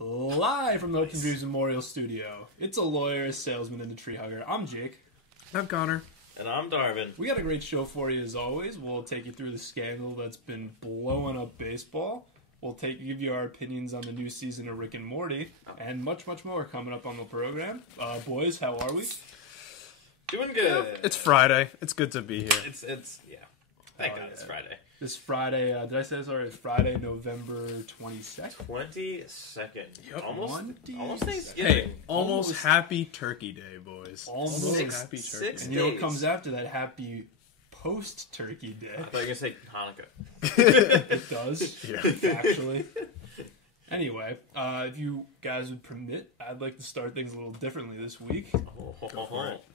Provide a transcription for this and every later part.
Live from the Open Views Memorial Studio. It's a lawyer, a salesman, and a tree hugger. I'm Jake. I'm Connor. And I'm Darvin. We got a great show for you as always. We'll take you through the scandal that's been blowing up baseball. We'll give you our opinions on the new season of Rick and Morty, and much, much more coming up on the program. Boys, how are we? Doing good. It's Friday. It's good to be here. It's yeah. Thank God it's Friday. This Friday, did I say this already? It's Friday, November 22nd. 22nd. Yep. Almost Thanksgiving. Hey, almost Happy Turkey Day, boys. Almost Happy Turkey. 6 And you know what days. comes after that? Happy post-Turkey Day. I thought you were going to say Hanukkah. It does, Yeah. actually. Anyway, if you guys would permit, I'd like to start things a little differently this week.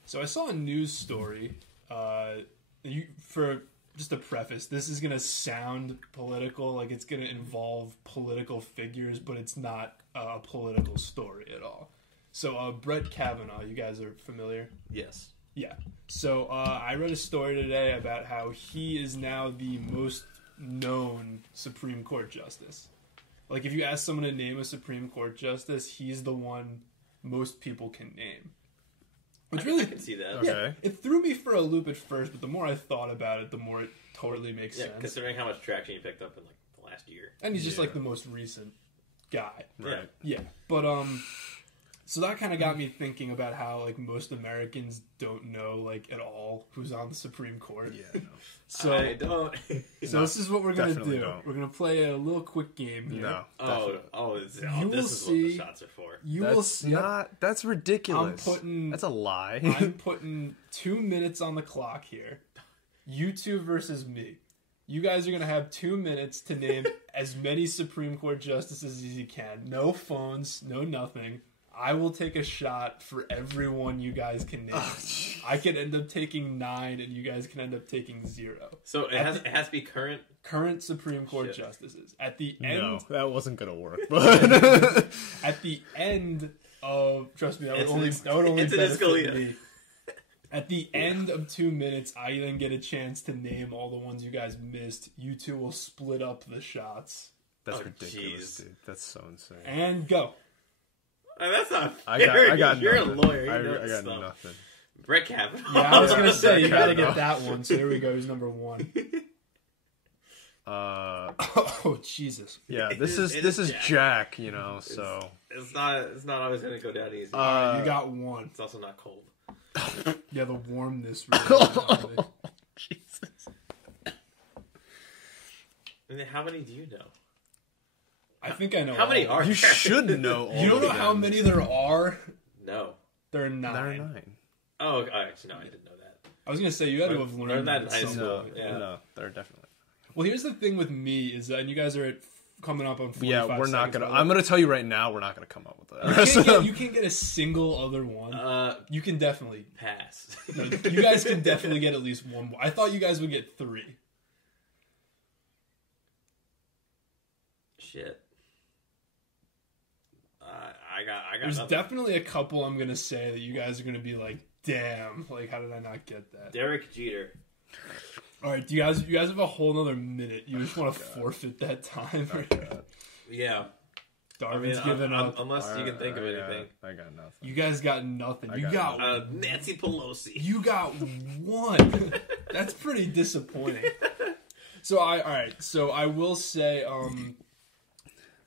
So I saw a news story. For just a preface, this is going to sound political, like it's going to involve political figures, but it's not a political story at all. So Brett Kavanaugh, you guys are familiar? Yes. Yeah. So I read a story today about how he is now the most known Supreme Court justice. Like, if you ask someone to name a Supreme Court justice, he's the one most people can name. Which really, I can see that. Okay. yeah, it threw me for a loop at first, but the more I thought about it, the more it totally makes Yeah, sense. considering how much traction you picked up in like the last year. And he's just Yeah. like the most recent guy. Right. Yeah, but so that kind of got me thinking about how like most Americans don't know like at all who's on the Supreme Court. Yeah. No. So I don't. So this is what we're gonna Definitely do. don't. We're gonna play a little quick game here. No. This will is what see- the shots are for. You will That's see. not. That's ridiculous. I'm putting- That's a lie. I'm putting 2 minutes on the clock here. You two versus me. You guys are gonna have 2 minutes to name as many Supreme Court justices as you can. No phones, no nothing. I will take a shot for every one you guys can name. I can end up taking 9, and you guys can end up taking 0. So it has to be current. Current Supreme Court Shit. justices. At the end, No, that wasn't gonna work. But at the end of, trust me, that would It's only an benefit Scalia. me. At the end of 2 minutes, I then get a chance to name all the ones you guys missed. You two will split up the shots. that's Oh, ridiculous, jeez. dude. That's so insane. And go. That's not I fair. got You're nothing. a lawyer. You I know got this stuff. nothing. Brett Kavanaugh. Yeah, I was going to say, you got to Kavanaugh. get that one. So there we go. Who's number 1? Uh, Oh, Jesus. yeah. It This is- is it this is is Jack. Jack. You know. So It's not always going to go down easy. You got 1. It's also not cold. Yeah, the warmness really. Jesus. And then how many do you know? I think I know How many all. are You there? should know. All You don't of know how them. many there are? No. There are 9. There are 9. Oh, actually, no, I didn't know that. I was going to say, you had to have learned Learned that in at high some school. point. Yeah. No, there are definitely. Well, here's the thing with me is that, and you guys are coming up on 45 Yeah, we're not seconds, gonna. by I'm the way. gonna tell you right now, we're not gonna come up with You that. can't get a single other one. You can definitely. Pass. No, you guys can definitely get at least one more. I thought you guys would get 3. Shit. I got There's nothing. definitely a couple I'm gonna say that you guys are gonna be like, "Damn! Like, how did I not get that?" Derek Jeter. All right, you guys have a whole nother minute. You just want to forfeit that time. Yeah. Darwin's given up. Unless you can think of anything. I got nothing. You guys got nothing. You got got Nancy Pelosi. You got 1. That's pretty disappointing. So all right. So I will say,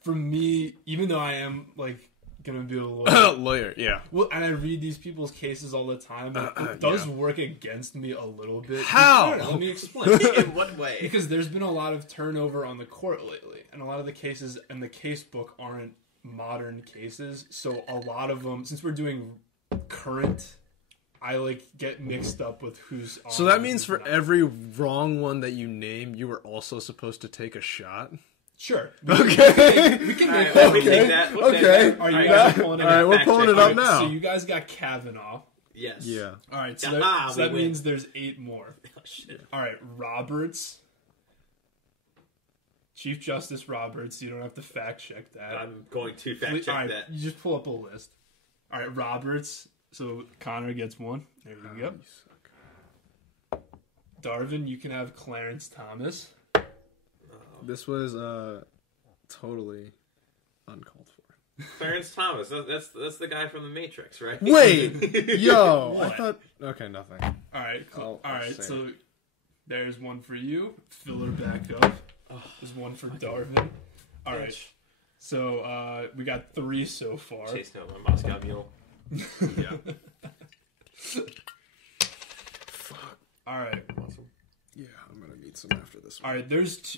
for me, even though I am like gonna be a lawyer, Lawyer, yeah. well, and I read these people's cases all the time, but it does work against me a little bit. How? I don't know, let me explain. In what way? Because there's been a lot of turnover on the court lately, and a lot of the cases in the case book aren't modern cases. So a lot of them, since we're doing current, I like get mixed up with who's on. So that and means who's for not. every wrong one that you name, you were also supposed to take a shot. Sure. Okay. We can All make right, that. we can take that. We'll take Okay. that. Are you All guys right, pulling it All right, up? we're Fact pulling check. it up now. So you guys got Kavanaugh. Yes. Yeah. All right, so Ah, that we win. means there's 8 more. Oh, shit. All right, Roberts. Chief Justice Roberts. You don't have to fact check that. I'm going to fact All check right, that. you just pull up a list. All right, Roberts. So Connor gets 1. There you go. Darvin, you can have Clarence Thomas. This was totally uncalled for. Clarence Thomas. That's the guy from The Matrix, right? Wait, yo, I What? thought. Okay, nothing. All right, cool. I'll All right, say so there's one for you. Fill her back up. There's one for Darvin. All right, so we got 3 so far. Chase no, my Moscow Mule. Yeah. All right. Yeah, I'm gonna need some after this one. All right,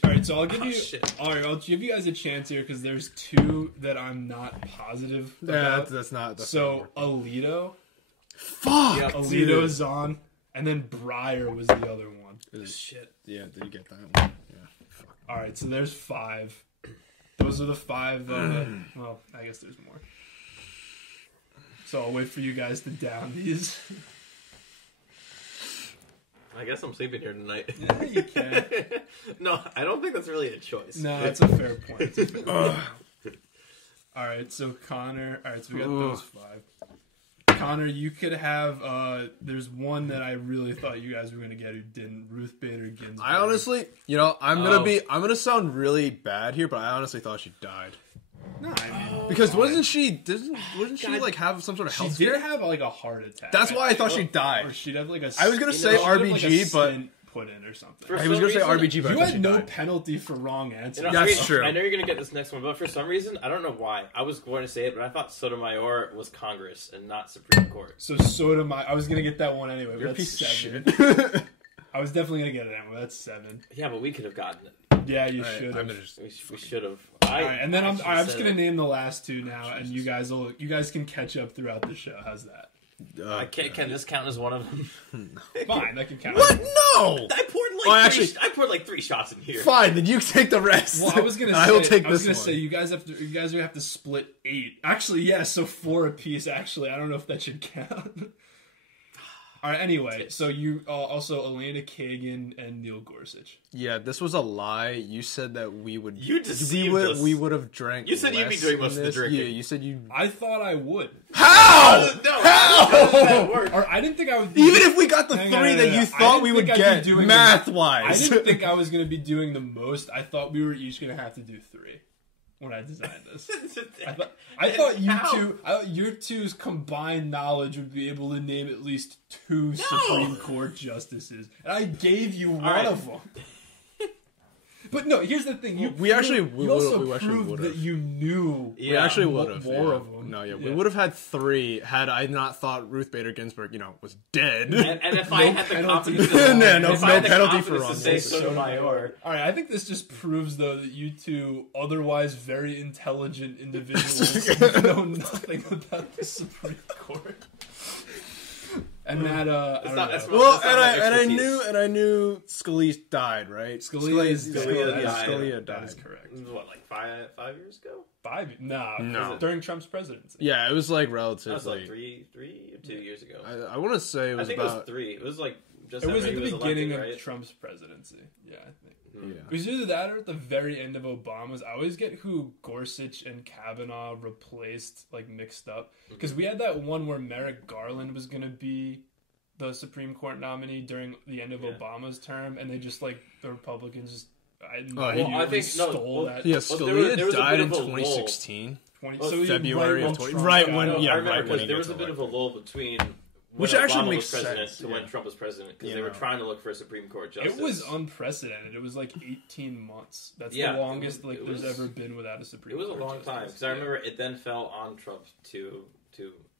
all right, so I'll give you. Shit. All right, I'll give you guys a chance here because there's 2 that I'm not positive Yeah, about. that's not. So Alito, fuck. Yep. Alito's on, and then Breyer was the other one. Shit. Yeah, did you get that one? Yeah. Fuck. All right, so there's 5. Those are the 5. Well, I guess there's more. So I'll wait for you guys to down these. I guess I'm sleeping here tonight. Yeah, you can. No, I don't think that's really a choice. No, that's a fair point. All right, so Connor. All right, so we got those 5. Connor, you could have. There's one that I really thought you guys were gonna get who didn't. Ruth Bader Ginsburg. I honestly, I'm gonna sound really bad here, but I honestly thought she died. No, I mean, Because wasn't she like have some sort of she health did scare? have like a heart attack. That's why I thought she Or died. she'd have like a. I was gonna say she'd have, like, a RBG, but stent put in or something. For I was some gonna say reason- RBG, but I You thought she had no died. penalty for wrong answers. You know, That's true. I know you're gonna get this next one, but for some reason, I don't know why. I was going to say it, but I thought Sotomayor was Congress and not Supreme Court. So Sotomayor, I was gonna get that one anyway. You're a But that's piece of 7. shit. I was definitely gonna get it anyway. That's 7. Yeah, but we could have gotten it. Yeah, you Alright, should. I'm have. gonna just. We should have. All right, and then I'm just gonna name. name the last 2 now, and you guys can catch up throughout the show. How's that? Can this count as one of them? Fine, that can count. What? No. I poured like 3 shots in here. Fine, then you take the rest. Well, I was gonna. I say, will take I was this gonna one. say you guys are gonna have to split 8. Actually, yeah, so 4 apiece. Actually, I don't know if that should count. All right. Anyway, so you also Elena Kagan and Neil Gorsuch. Yeah, this was a lie. You said that we would. You deceived us. We would have drank. You said you'd be less doing than most of the this. drinking. Yeah, you said you. I thought I would. How? No, how does that work? Or I didn't think I would. Even if we got the Hang on, 3 hang that on. you I thought didn't we would think I'd get, be doing math I wise. didn't think I was going to be doing the most. I thought we were each going to have to do 3 when I designed this. I thought your 2's combined knowledge would be able to name at least 2 Supreme Court justices, and I gave you one right. of them. But no, here's the thing. You also proved would've. that you knew. We actually would have. more of them. No, yeah, we would have had 3 had I not thought Ruth Bader Ginsburg, was dead. And if I had the penalty. confidence, No if I had the penalty for confidence to say wrongdoing. Sotomayor, All right, I think this just proves, though, that you 2 otherwise very intelligent individuals know nothing about the Supreme Court. And that, I don't that's know. not- Well, my and expertise. I knew Scalise died, right? Scalia Scalia That is died. correct. what, like 5 years ago? 5? No. No. During Trump's presidency. Yeah, it was like That was like relatively. 3 or 2 years ago. I want to say it I was think about. it was 3. It was like just It was after at he the was beginning elected, of right? Trump's presidency. Yeah, I think. Yeah. It was either that or at the very end of Obama's. I always get who Gorsuch and Kavanaugh replaced, mixed up. Because we had that one where Merrick Garland was going to be the Supreme Court nominee during the end of Obama's term, and they just, the Republicans just... I think stole that. Yeah, Well, Scalia there was a died bit in of a lull. 2016. February of 20 right when I remember right when because he there gets was a bit of a elected. lull between Which when actually Obama makes was president sense, to when Trump was president because You they were know. trying to look for a Supreme Court justice. It was unprecedented. It was 18 months. That's Yeah, the longest it there's was- ever been without a Supreme It was Court a long justice. time because I remember it then fell on Trump to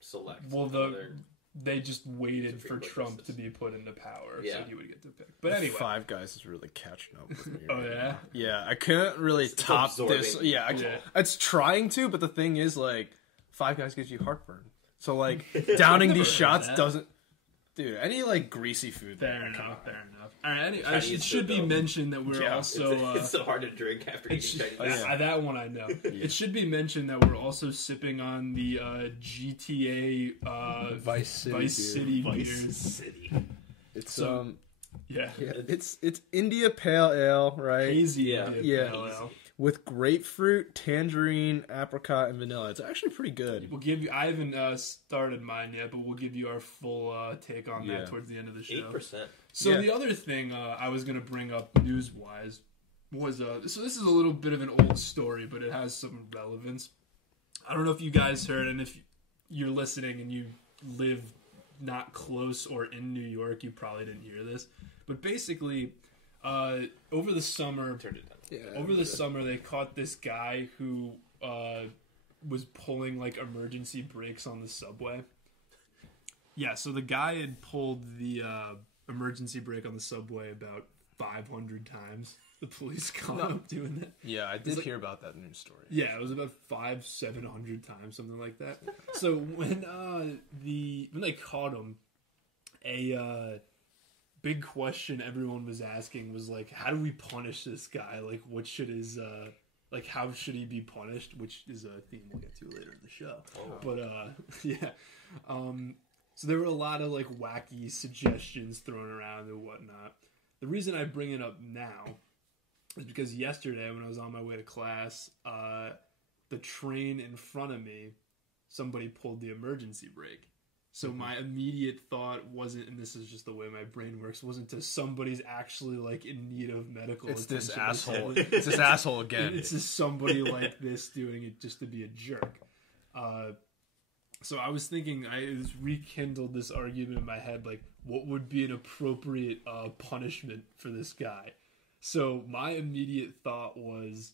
select. Well, another- they just waited Supreme for Court Trump justice. to be put into power so Yeah. he would get to pick. But anyway. Five Guys is really catching up with me. Oh, right yeah? now. Yeah, I couldn't really top absorbing. this. Yeah, it's trying to, but the thing is, Five Guys gives you heartburn. So, downing these shots that. doesn't. Dude, any greasy food. Fair enough. All right, it Chinese should food, be though. mentioned that we're also... it's so hard to drink after eating Chinese. That one I know. It should be mentioned that we're also sipping on the GTA Vice City beer. beers. City. It's So- Yeah. it's India Pale Ale, right? Hazy. Yeah. India Yeah. Pale Ale. With grapefruit, tangerine, apricot, and vanilla. It's actually pretty good. We'll give you. I haven't started mine yet, but we'll give you our full take on that towards the end of the show. 8%. So Yeah. the other thing I was going to bring up news-wise was so this is a little bit of an old story, but it has some relevance. I don't know if you guys heard, and if you're listening and you live not close or in New York, you probably didn't hear this. But basically, over the summer, summer they caught this guy who was pulling like emergency brakes on the subway. Yeah, so the guy had pulled the emergency brake on the subway about 500 times. The police caught him doing that. Yeah, I did hear about that news story. Yeah, it was about 700 times, something like that. So when they caught him, a big question everyone was asking was like, how do we punish this guy? Like, what should his how should he be punished? Which is a theme we'll get to later in the show. Oh. But yeah. So there were a lot of like wacky suggestions thrown around and whatnot. The reason I bring it up now is because yesterday when I was on my way to class, the train in front of me, somebody pulled the emergency brake. So my immediate thought wasn't, and this is just the way my brain works, wasn't to somebody's actually like in need of medical attention. This asshole. It's this asshole again. It's just somebody like this doing it just to be a jerk. So I was thinking, I rekindled this argument in my head, like, what would be an appropriate punishment for this guy? So my immediate thought was,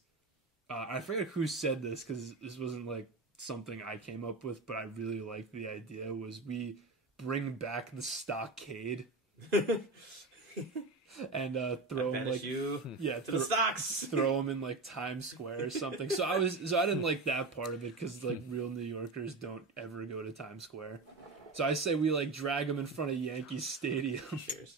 I forget who said this, because this wasn't, like, something I came up with, but I really liked the idea, was we bring back the stockade. And throw him like to the stocks. Throw him in like Times Square or something. So I didn't like that part of it because like real New Yorkers don't ever go to Times Square. So I say we like drag him in front of Yankee Stadium. Cheers.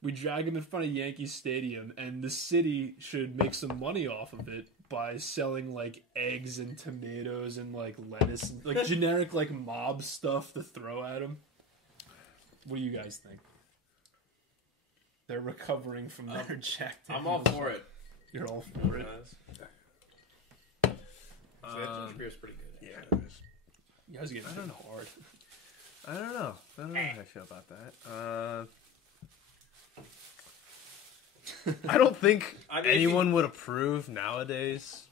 We drag him in front of Yankee Stadium, and the city should make some money off of it by selling like eggs and tomatoes and like lettuce, and, like generic like mob stuff to throw at him. What do you guys think? They're recovering from their Jack Daniels. I'm all for it. You're all for it? Beer's pretty good. Yeah, it is. You guys are getting hard. I don't know how I feel about that. I don't think anyone would approve nowadays.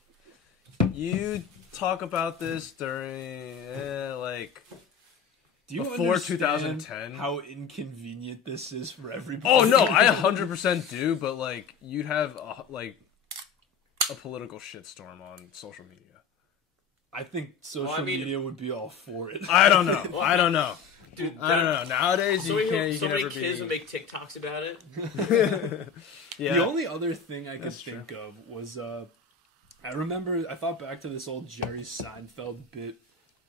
You talk about this during, do you before 2010, how inconvenient this is for everybody? Oh no, I 100% do, but like you'd have a political shitstorm on social media. I think social media would be all for it. I don't know. Dude, I don't know. Nowadays, you many kids would make TikToks about it. Yeah. The only other thing I could think of was I thought back to this old Jerry Seinfeld bit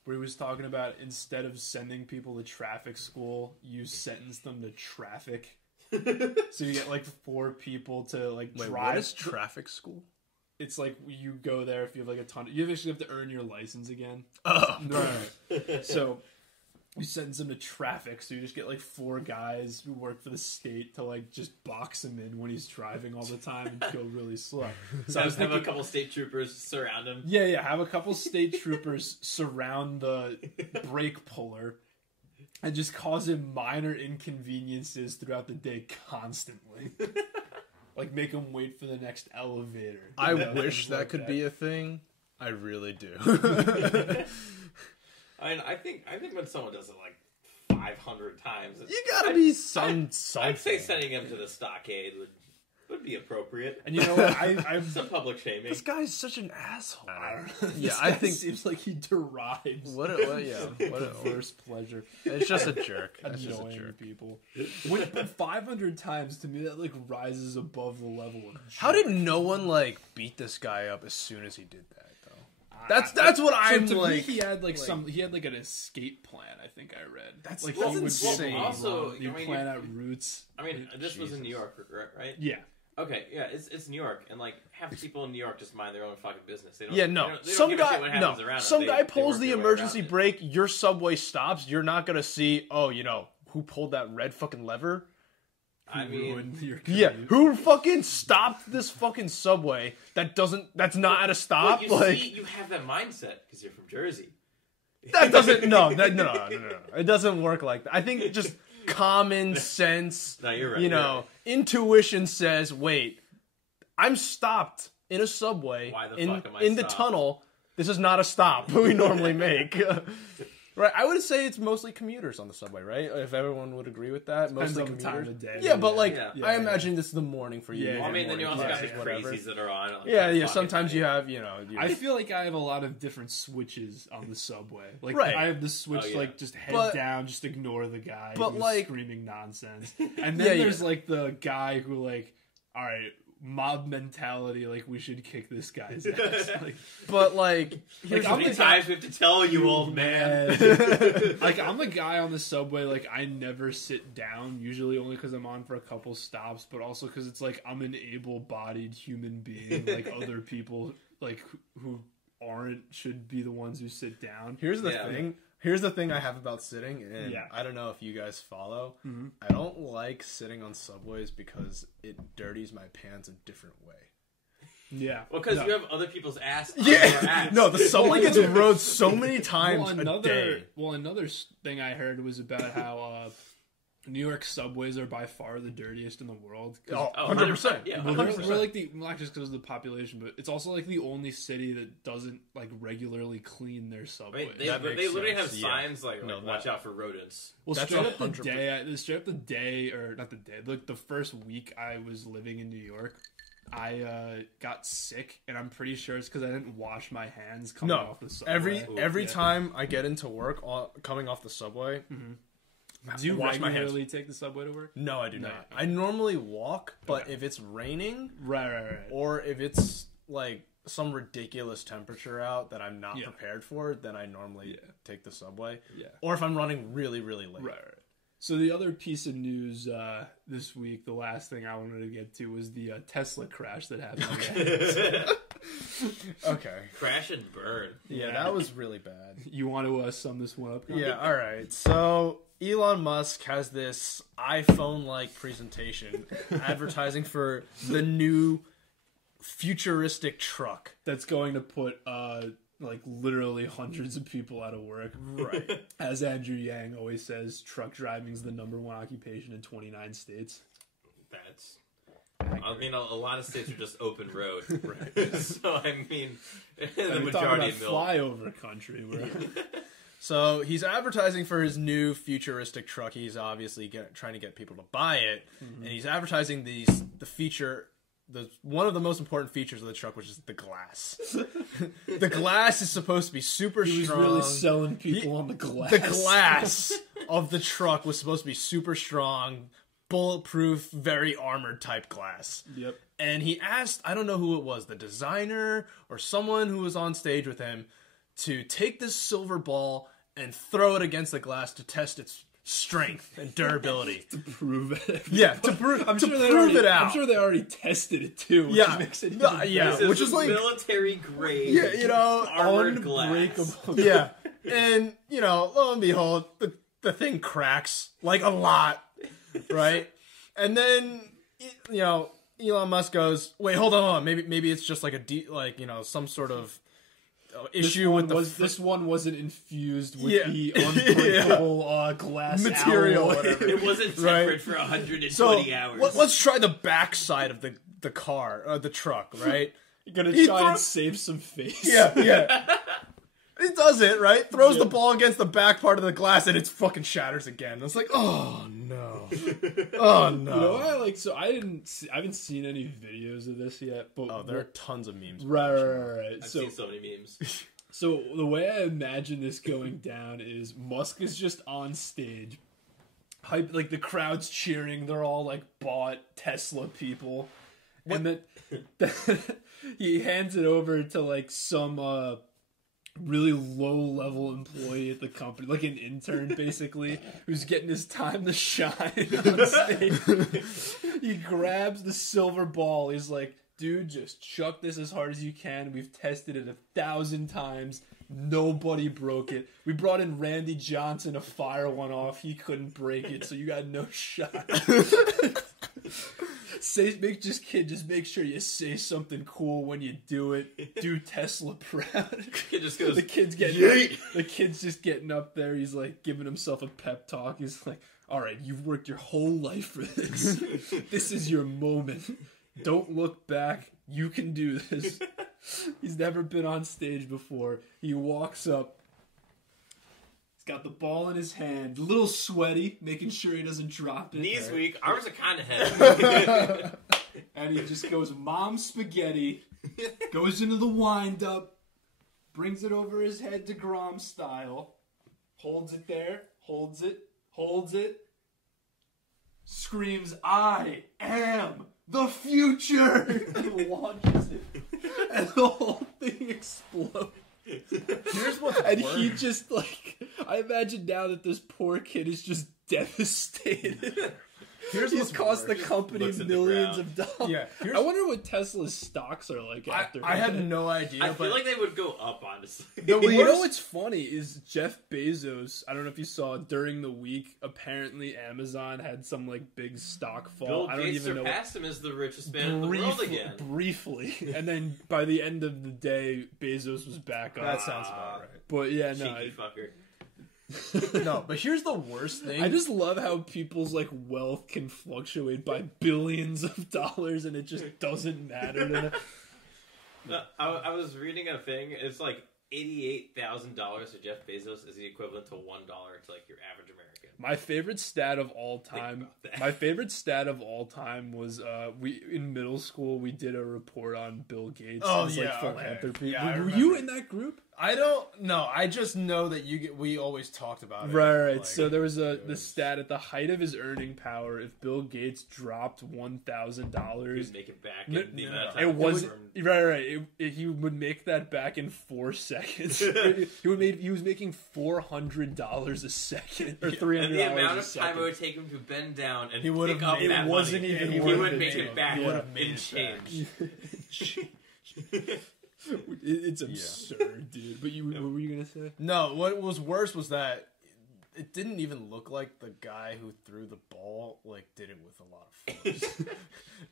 where he was talking about instead of sending people to traffic school, you sentence them to traffic. So you get like 4 people to like drive. What is traffic school? It's like you go there if you have like a ton. You actually have to earn your license again. Oh, right. So you sentence them to traffic. So you just get like 4 guys who work for the state to like just box him in when he's driving all the time and go really slow. So I was thinking, have a couple state troopers surround him. Yeah. Have a couple state troopers surround the brake puller and just cause him minor inconveniences throughout the day constantly. Like, make him wait for the next elevator. I wish that could be a thing. I really do. I think when someone does it like 500 times, you gotta be something. I'd say sending him to the stockade would be appropriate. And you know what? I'm some public shaming. This guy's such an asshole. I think seems like he derives what a first pleasure. It's just a jerk. It's Annoying just a jerk. People. When 500 times to me that like rises above the level of. How did no one like beat this guy up as soon as he did that? That's what I'm to like. Me, he had like an escape plan. I think I read. That's like he would insane. Also, plan out routes. I mean, this was in New York, right? Yeah. Okay, yeah, it's New York, and like half the people in New York just mind their own fucking business. They don't, they don't give a shit what happens around them. Some guy pulls the emergency brake. Your subway stops. You're not gonna see. Oh, who pulled that red fucking lever? I mean, who fucking stopped this fucking subway that's not at a stop? Well, you have that mindset because you're from Jersey. That doesn't, no. It doesn't work like that. I think just common sense, no, you're right, you're right. Intuition says, wait, I'm stopped in a subway in the tunnel. This is not a stop we normally make. Right, I would say it's mostly commuters on the subway, right? If everyone would agree with that, mostly commuters. Time of day. Yeah, but I imagine this is the morning for you. Yeah, well, I mean, then you also got the crazies that are on. Like, sometimes you have, I feel like I have a lot of different switches on the subway. Like, right. I have the switch, like, just head down, just ignore the guy who's screaming nonsense. And then there's, like, the guy who, like, all right, mob mentality, like, we should kick this guy's ass. Like, but like how many times we have to tell you, old man? Like, I'm a guy on the subway, like, I never sit down, usually only because I'm on for a couple stops, but also because it's like I'm an able-bodied human being, like other people, like, who aren't should be the ones who sit down. Here's the thing I have about sitting, and I don't know if you guys follow. Mm-hmm. I don't like sitting on subways because it dirties my pants a different way. Yeah. Well, because you have other people's ass on your ass. No, the subway gets rode so many times a day. Well, another thing I heard was about how New York subways are by far the dirtiest in the world. 100%. Yeah, 100%. We're like not just because of the population, but it's also like the only city that doesn't like regularly clean their subways. They literally have signs like watch out for rodents. Well, straight up the day, or not the day, like the first week I was living in New York, I got sick, and I'm pretty sure it's because I didn't wash my hands coming off the subway. Every time I get into work coming off the subway. Mm-hmm. Do you regularly take the subway to work? No, I do not. I normally walk, but if it's raining, right, or if it's like some ridiculous temperature out that I'm not prepared for, then I normally take the subway. Yeah. Or if I'm running really, really late. Right. So the other piece of news this week, the last thing I wanted to get to was the Tesla crash that happened. Okay. Crash and burn. Yeah, that was really bad. You want to sum this one up? Yeah, all right. So Elon Musk has this iPhone-like presentation advertising for the new futuristic truck that's going to put like literally hundreds of people out of work. Right. As Andrew Yang always says, truck driving is the #1 occupation in 29 states. That's I mean, a lot of states are just open road. Right. So, I mean, the majority of flyover country. So, he's advertising for his new futuristic truck. He's obviously trying to get people to buy it. Mm-hmm. And he's advertising one of the most important features of the truck, which is the glass. The glass is supposed to be super strong. He was really selling people on the glass. The glass of the truck was supposed to be super strong, bulletproof, very armored type glass. Yep. And he asked, I don't know who it was, the designer or someone who was on stage with him, to take this silver ball and throw it against the glass to test its strength and durability. To prove it. Yeah, to prove it out. I'm sure they already tested it too. Which is like military grade. Yeah, armored glass. Yeah, and lo and behold, the thing cracks like a lot, right? And then Elon Musk goes, "Wait, hold on. Maybe it's just like some sort of issue with this one wasn't infused with the unbreakable glass material. It wasn't tempered for 120 hours. Let's try the backside of the car, the truck, right? You're gonna try and save some face. Yeah. It does it, right? Throws the ball against the back part of the glass and it fucking shatters again. It's like, oh no. Oh no. I haven't seen any videos of this yet, but there are tons of memes. Right. I've seen so many memes. So the way I imagine this going down is Musk is just on stage, hype, like the crowd's cheering, they're all like bought Tesla people. And then he hands it over to like some really low-level employee at the company, like an intern, basically, who's getting his time to shine on stage. He grabs the silver ball. He's like, dude, just chuck this as hard as you can. We've tested it 1,000 times. Nobody broke it. We brought in Randy Johnson to fire one off. He couldn't break it, so you got no shot. Just make sure you say something cool when you do it. Do Tesla proud. The kid's just getting up there. He's like giving himself a pep talk. He's like, all right, you've worked your whole life for this. This is your moment. Don't look back. You can do this. He's never been on stage before. He walks up. He's got the ball in his hand. A little sweaty, making sure he doesn't drop it. Knees weak, arms are kind of heavy. And he just goes, Mom Spaghetti. Goes into the wind-up. Brings it over his head to Grom style. Holds it there. Holds it. Screams, I am the future! And launches it. And the whole thing explodes. Here's what's And worse. he just, like... I imagine now that this poor kid is just devastated. Here's He's what's cost the worse. company Looks at the millions ground. of dollars. Yeah, I wonder what Tesla's stocks are like after I that. had no idea. I feel but like they would go up, honestly. The Well, you know worst- what's funny is Jeff Bezos, I don't know if you saw during the week, apparently Amazon had some like big stock fall. Bill I don't Gates even know. surpassed him as the richest man in the world again. Briefly. And then by the end of the day, Bezos was back on. That sounds about right. But yeah, no. Cheeky fucker. No, but here's the worst thing. I just love how people's like wealth can fluctuate by billions of dollars and it just doesn't matter to them. No, I was reading a thing. It's like $88,000 to Jeff Bezos is the equivalent to $1 to like your average American. My favorite stat of all time. My favorite stat of all time was we in middle school we did a report on Bill Gates. Oh, his, yeah, like, philanthropy. okay. Yeah, I were you remember. in that group? I don't know. I just know that we always talked about it. Right. Like, So there was the was- stat at the height of his earning power. If Bill Gates dropped $1,000, He'd make it back in the amount of time it was from- right. He would make that back in 4 seconds. He was making $400 a second or $300 and the amount a of second. time it would take him to bend down and He would pick have up made- that it wasn't money. even He worth would it make to it him. back He would have made in it change. It's absurd, dude. But what were you gonna say? No, what was worse was that it didn't even look like the guy who threw the ball like did it with a lot of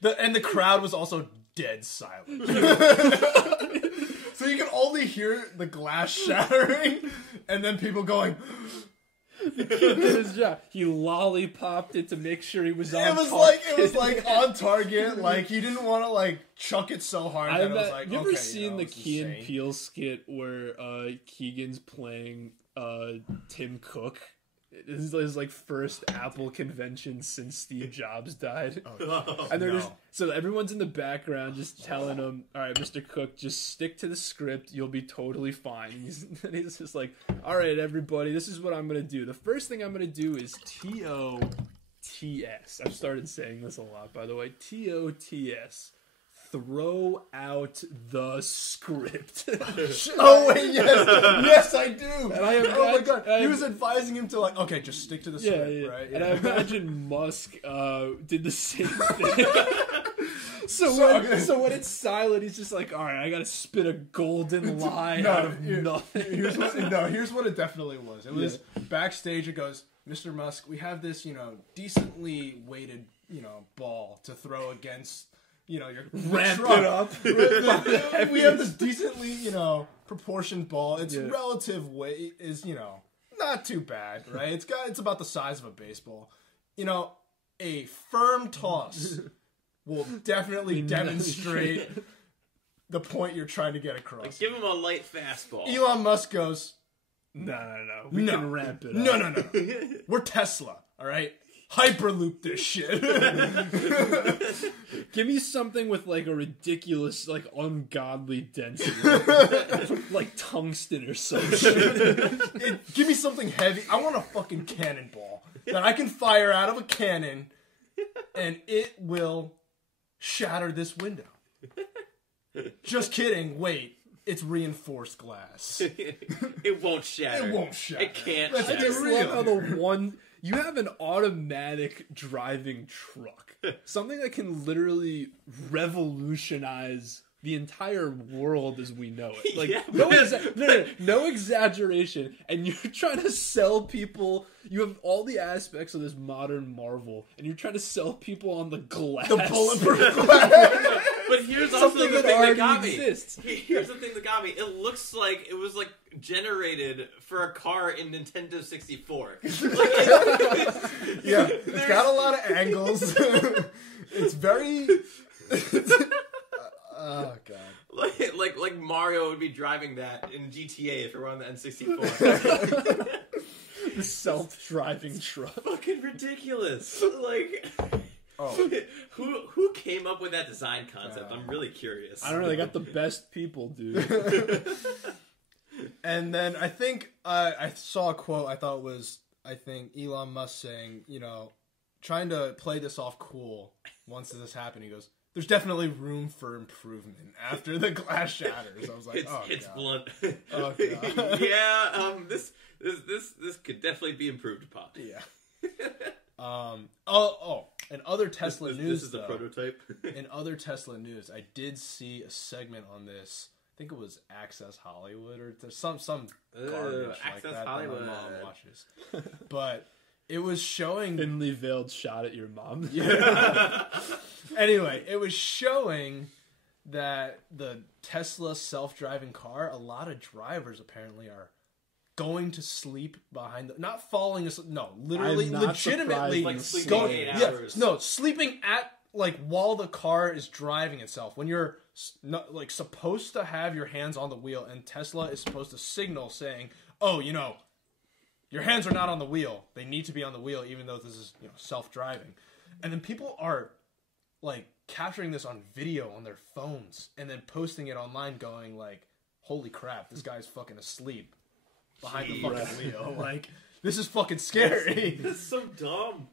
force. And the crowd was also dead silent. So you can only hear the glass shattering and then people going. He did his job. He lollipopped it to make sure he was on. It was like on target. Like he didn't want to like chuck it so hard that it was like. You ever okay, seen the it's Key and insane. Peele skit where Keegan's playing Tim Cook? This is his like first Apple convention since Steve Jobs died. And they're just so everyone's in the background just telling him, "All right, Mr. Cook, just stick to the script. You'll be totally fine." And he's just like, "All right, everybody, this is what I'm gonna do. The first thing I'm gonna do is TOTS. I've started saying this a lot, by the way. TOTS. Throw out the script." Oh wait, yes, I do. And I oh my imagine- god, he was advising him to like, okay, just stick to the script, right? And I imagine Musk did the same thing. So when it's silent, he's just like, all right, I gotta spit a golden lie out of nothing. Here's what it definitely was. It was backstage. It goes, Mr. Musk, we have this, decently weighted, ball to throw against, your Ramp truck. it up. We have this decently, proportioned ball. Its Yeah. relative weight is, not too bad, right? It's about the size of a baseball. A firm toss will definitely demonstrate the point you're trying to get across. Like, give him a light fastball. Elon Musk goes, No. We can ramp it up. No. We're Tesla, all right? Hyperloop this shit. Give me something with like a ridiculous, like ungodly density, like tungsten or something. Give me something heavy. I want a fucking cannonball that I can fire out of a cannon, and it will shatter this window. Just kidding. Wait, it's reinforced glass. It won't shatter. It won't shatter. It can't That's I shatter. just love how you have an automatic driving truck, something that can literally revolutionize the entire world as we know it. Like Yeah, no exaggeration. And you're trying to sell people. You have all the aspects of this modern marvel, and you're trying to sell people on the glass. The bulletproof glass. But here's also Something the that thing that already got me. exists. Here's the thing that got me. It looks like it was like generated for a car in Nintendo 64. Yeah, it's got a lot of angles. It's very. Oh god. like Mario would be driving that in GTA if it were on the N64. The self-driving truck. Fucking ridiculous. Like, who came up with that design concept? I'm really curious. I don't know. They got the best people, dude. And then I think I saw a quote I thought was, Elon Musk saying, trying to play this off cool once this happened. He goes, there's definitely room for improvement after the glass shatters. I was like, it's God. blunt. Oh, God. Yeah, this could definitely be improved upon. Yeah. And other Tesla news. This is a prototype. In other Tesla news, I did see a segment on this. I think it was Access Hollywood or some garbage like Access that Hollywood. that my mom watches. But it was showing Thinly veiled shot at your mom. Yeah. Anyway, it was showing that the Tesla self-driving car, a lot of drivers apparently are going to sleep behind not falling asleep. No, literally, legitimately, like sleeping 8 hours. Sleeping at while the car is driving itself. When you're supposed to have your hands on the wheel, and Tesla is supposed to signal saying, "Oh, your hands are not on the wheel. They need to be on the wheel, even though this is self-driving." And then people are capturing this on video on their phones and then posting it online, going "Holy crap, this guy's fucking asleep behind the fucking wheel." This is fucking scary. That's so dumb.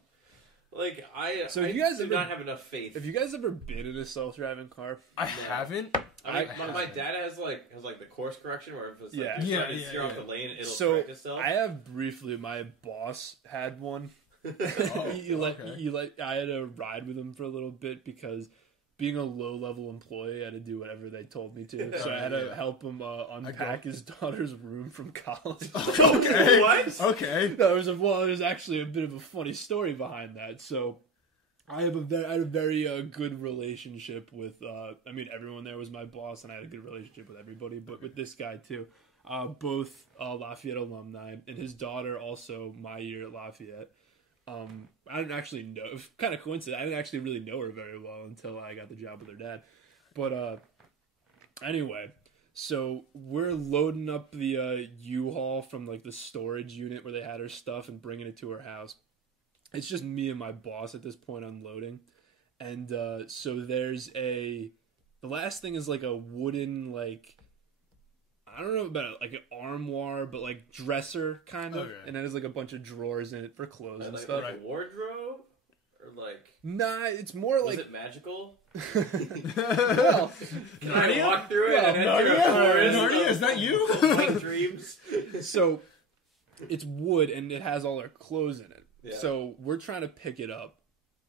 I you guys do not have enough faith. Have you guys ever been in a self-driving car? I haven't. My dad has the course correction where if it's Yeah. steer off the lane, it'll correct itself. I have briefly. My boss had one. I had to ride with him for a little bit because being a low-level employee, I had to do whatever they told me to. So I had to help him unpack his daughter's room from college. Okay. What? Okay. No, there's actually a bit of a funny story behind that. So I had a very good relationship with, everyone there was my boss, and I had a good relationship with everybody, but with this guy too. Both Lafayette alumni, and his daughter also my year at Lafayette. I didn't actually know. It was kind of coincidence. I didn't actually really know her very well until I got the job with her dad. But anyway, so we're loading up the U-Haul from the storage unit where they had her stuff and bringing it to her house. It's just me and my boss at this point unloading, and so there's the last thing is a wooden I don't know about it, an armoire, but dresser kind of, and then there's a bunch of drawers in it for clothes and stuff. Like a wardrobe, or Nah, it's more was it magical? Well, can I walk through it and enter a forest? Narnia, is that you? White dreams. So it's wood and it has all our clothes in it. Yeah. So we're trying to pick it up.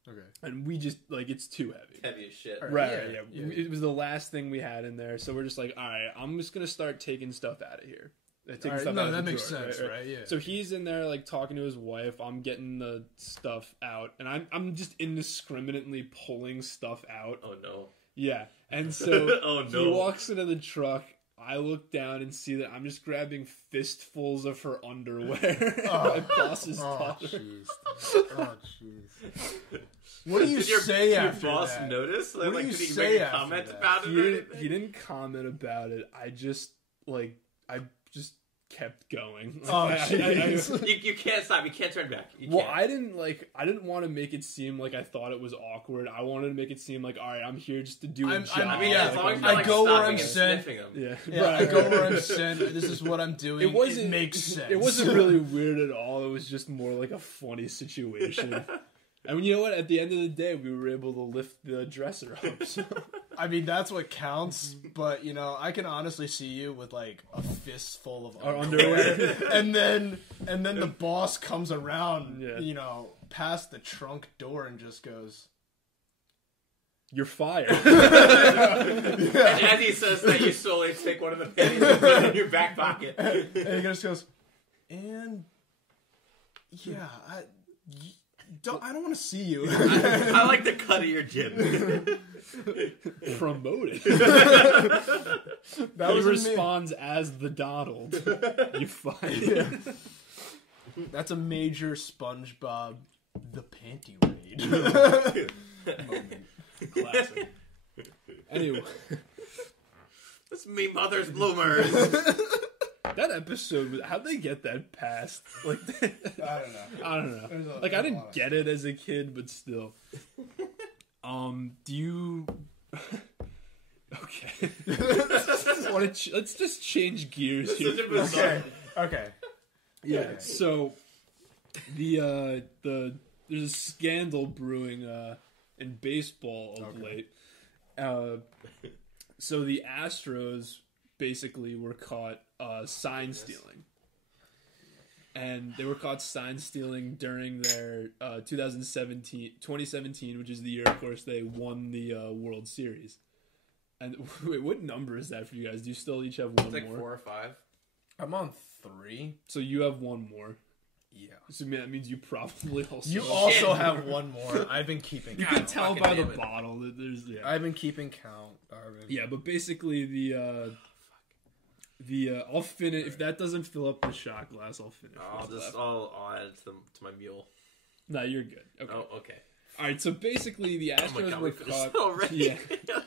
Okay. And we just it's too heavy. Heavy as shit. Right. Yeah. It was the last thing we had in there, so we're just all right, I'm just gonna start taking stuff out of here. That makes sense, right? Yeah. So he's in there talking to his wife. I'm getting the stuff out, and I'm just indiscriminately pulling stuff out. Oh no. Yeah, and so oh no. He walks into the truck. I look down and see that I'm just grabbing fistfuls of her underwear. My boss's daughter. Jeez. Oh, jeez. What do you say after your boss that? notice? What do you did he say make a after comment that? about it? He didn't comment about it. I just kept going. You can't stop. You can't turn back. I didn't want to make it seem like I thought it was awkward. I wanted to make it seem all right, I'm here just to do a job. As long as you're I go where I'm sent. I go where I'm sent. This is what I'm doing. It makes sense. It wasn't really weird at all. It was just more like a funny situation. And you know what? At the end of the day, we were able to lift the dresser up. So. That's what counts. But I can honestly see you with a fistful of underwear, and then the boss comes around, past the trunk door and just goes, "You're fired." And as he says that, you slowly take one of the pennies and put it in your back pocket, and he just goes, and yeah, I don't want to see you. I like the cut of your gym. Promoted. He responds as the Donald. You find it. That's a major SpongeBob the panty raid moment. Classic. Anyway, It's me, mother's bloomers. That episode, how'd they get that passed? Like, I don't know. Like, I didn't get it as a kid, but still. Do you? Okay. Let's just change gears here. Okay. Yeah. Okay. So, there's a scandal brewing in baseball of late. So the Astros basically were caught sign stealing. And they were caught sign stealing during their 2017, which is the year, of course, they won the World Series. And wait, what number is that for you guys? Do you still each have one It's like more? 4 or 5. I'm on 3. So you have one more. Yeah. So that means you probably also. You also have one more. I've been keeping. You count. can tell by the bottle that there's. Yeah. I've been keeping count, Darvin. Yeah, but basically the I'll finish if that doesn't fill up the shot glass. I'll finish. I'll add it to my mule. No, you're good. Okay. Oh, okay. All right. So basically, the Astros were caught. Already? Yeah.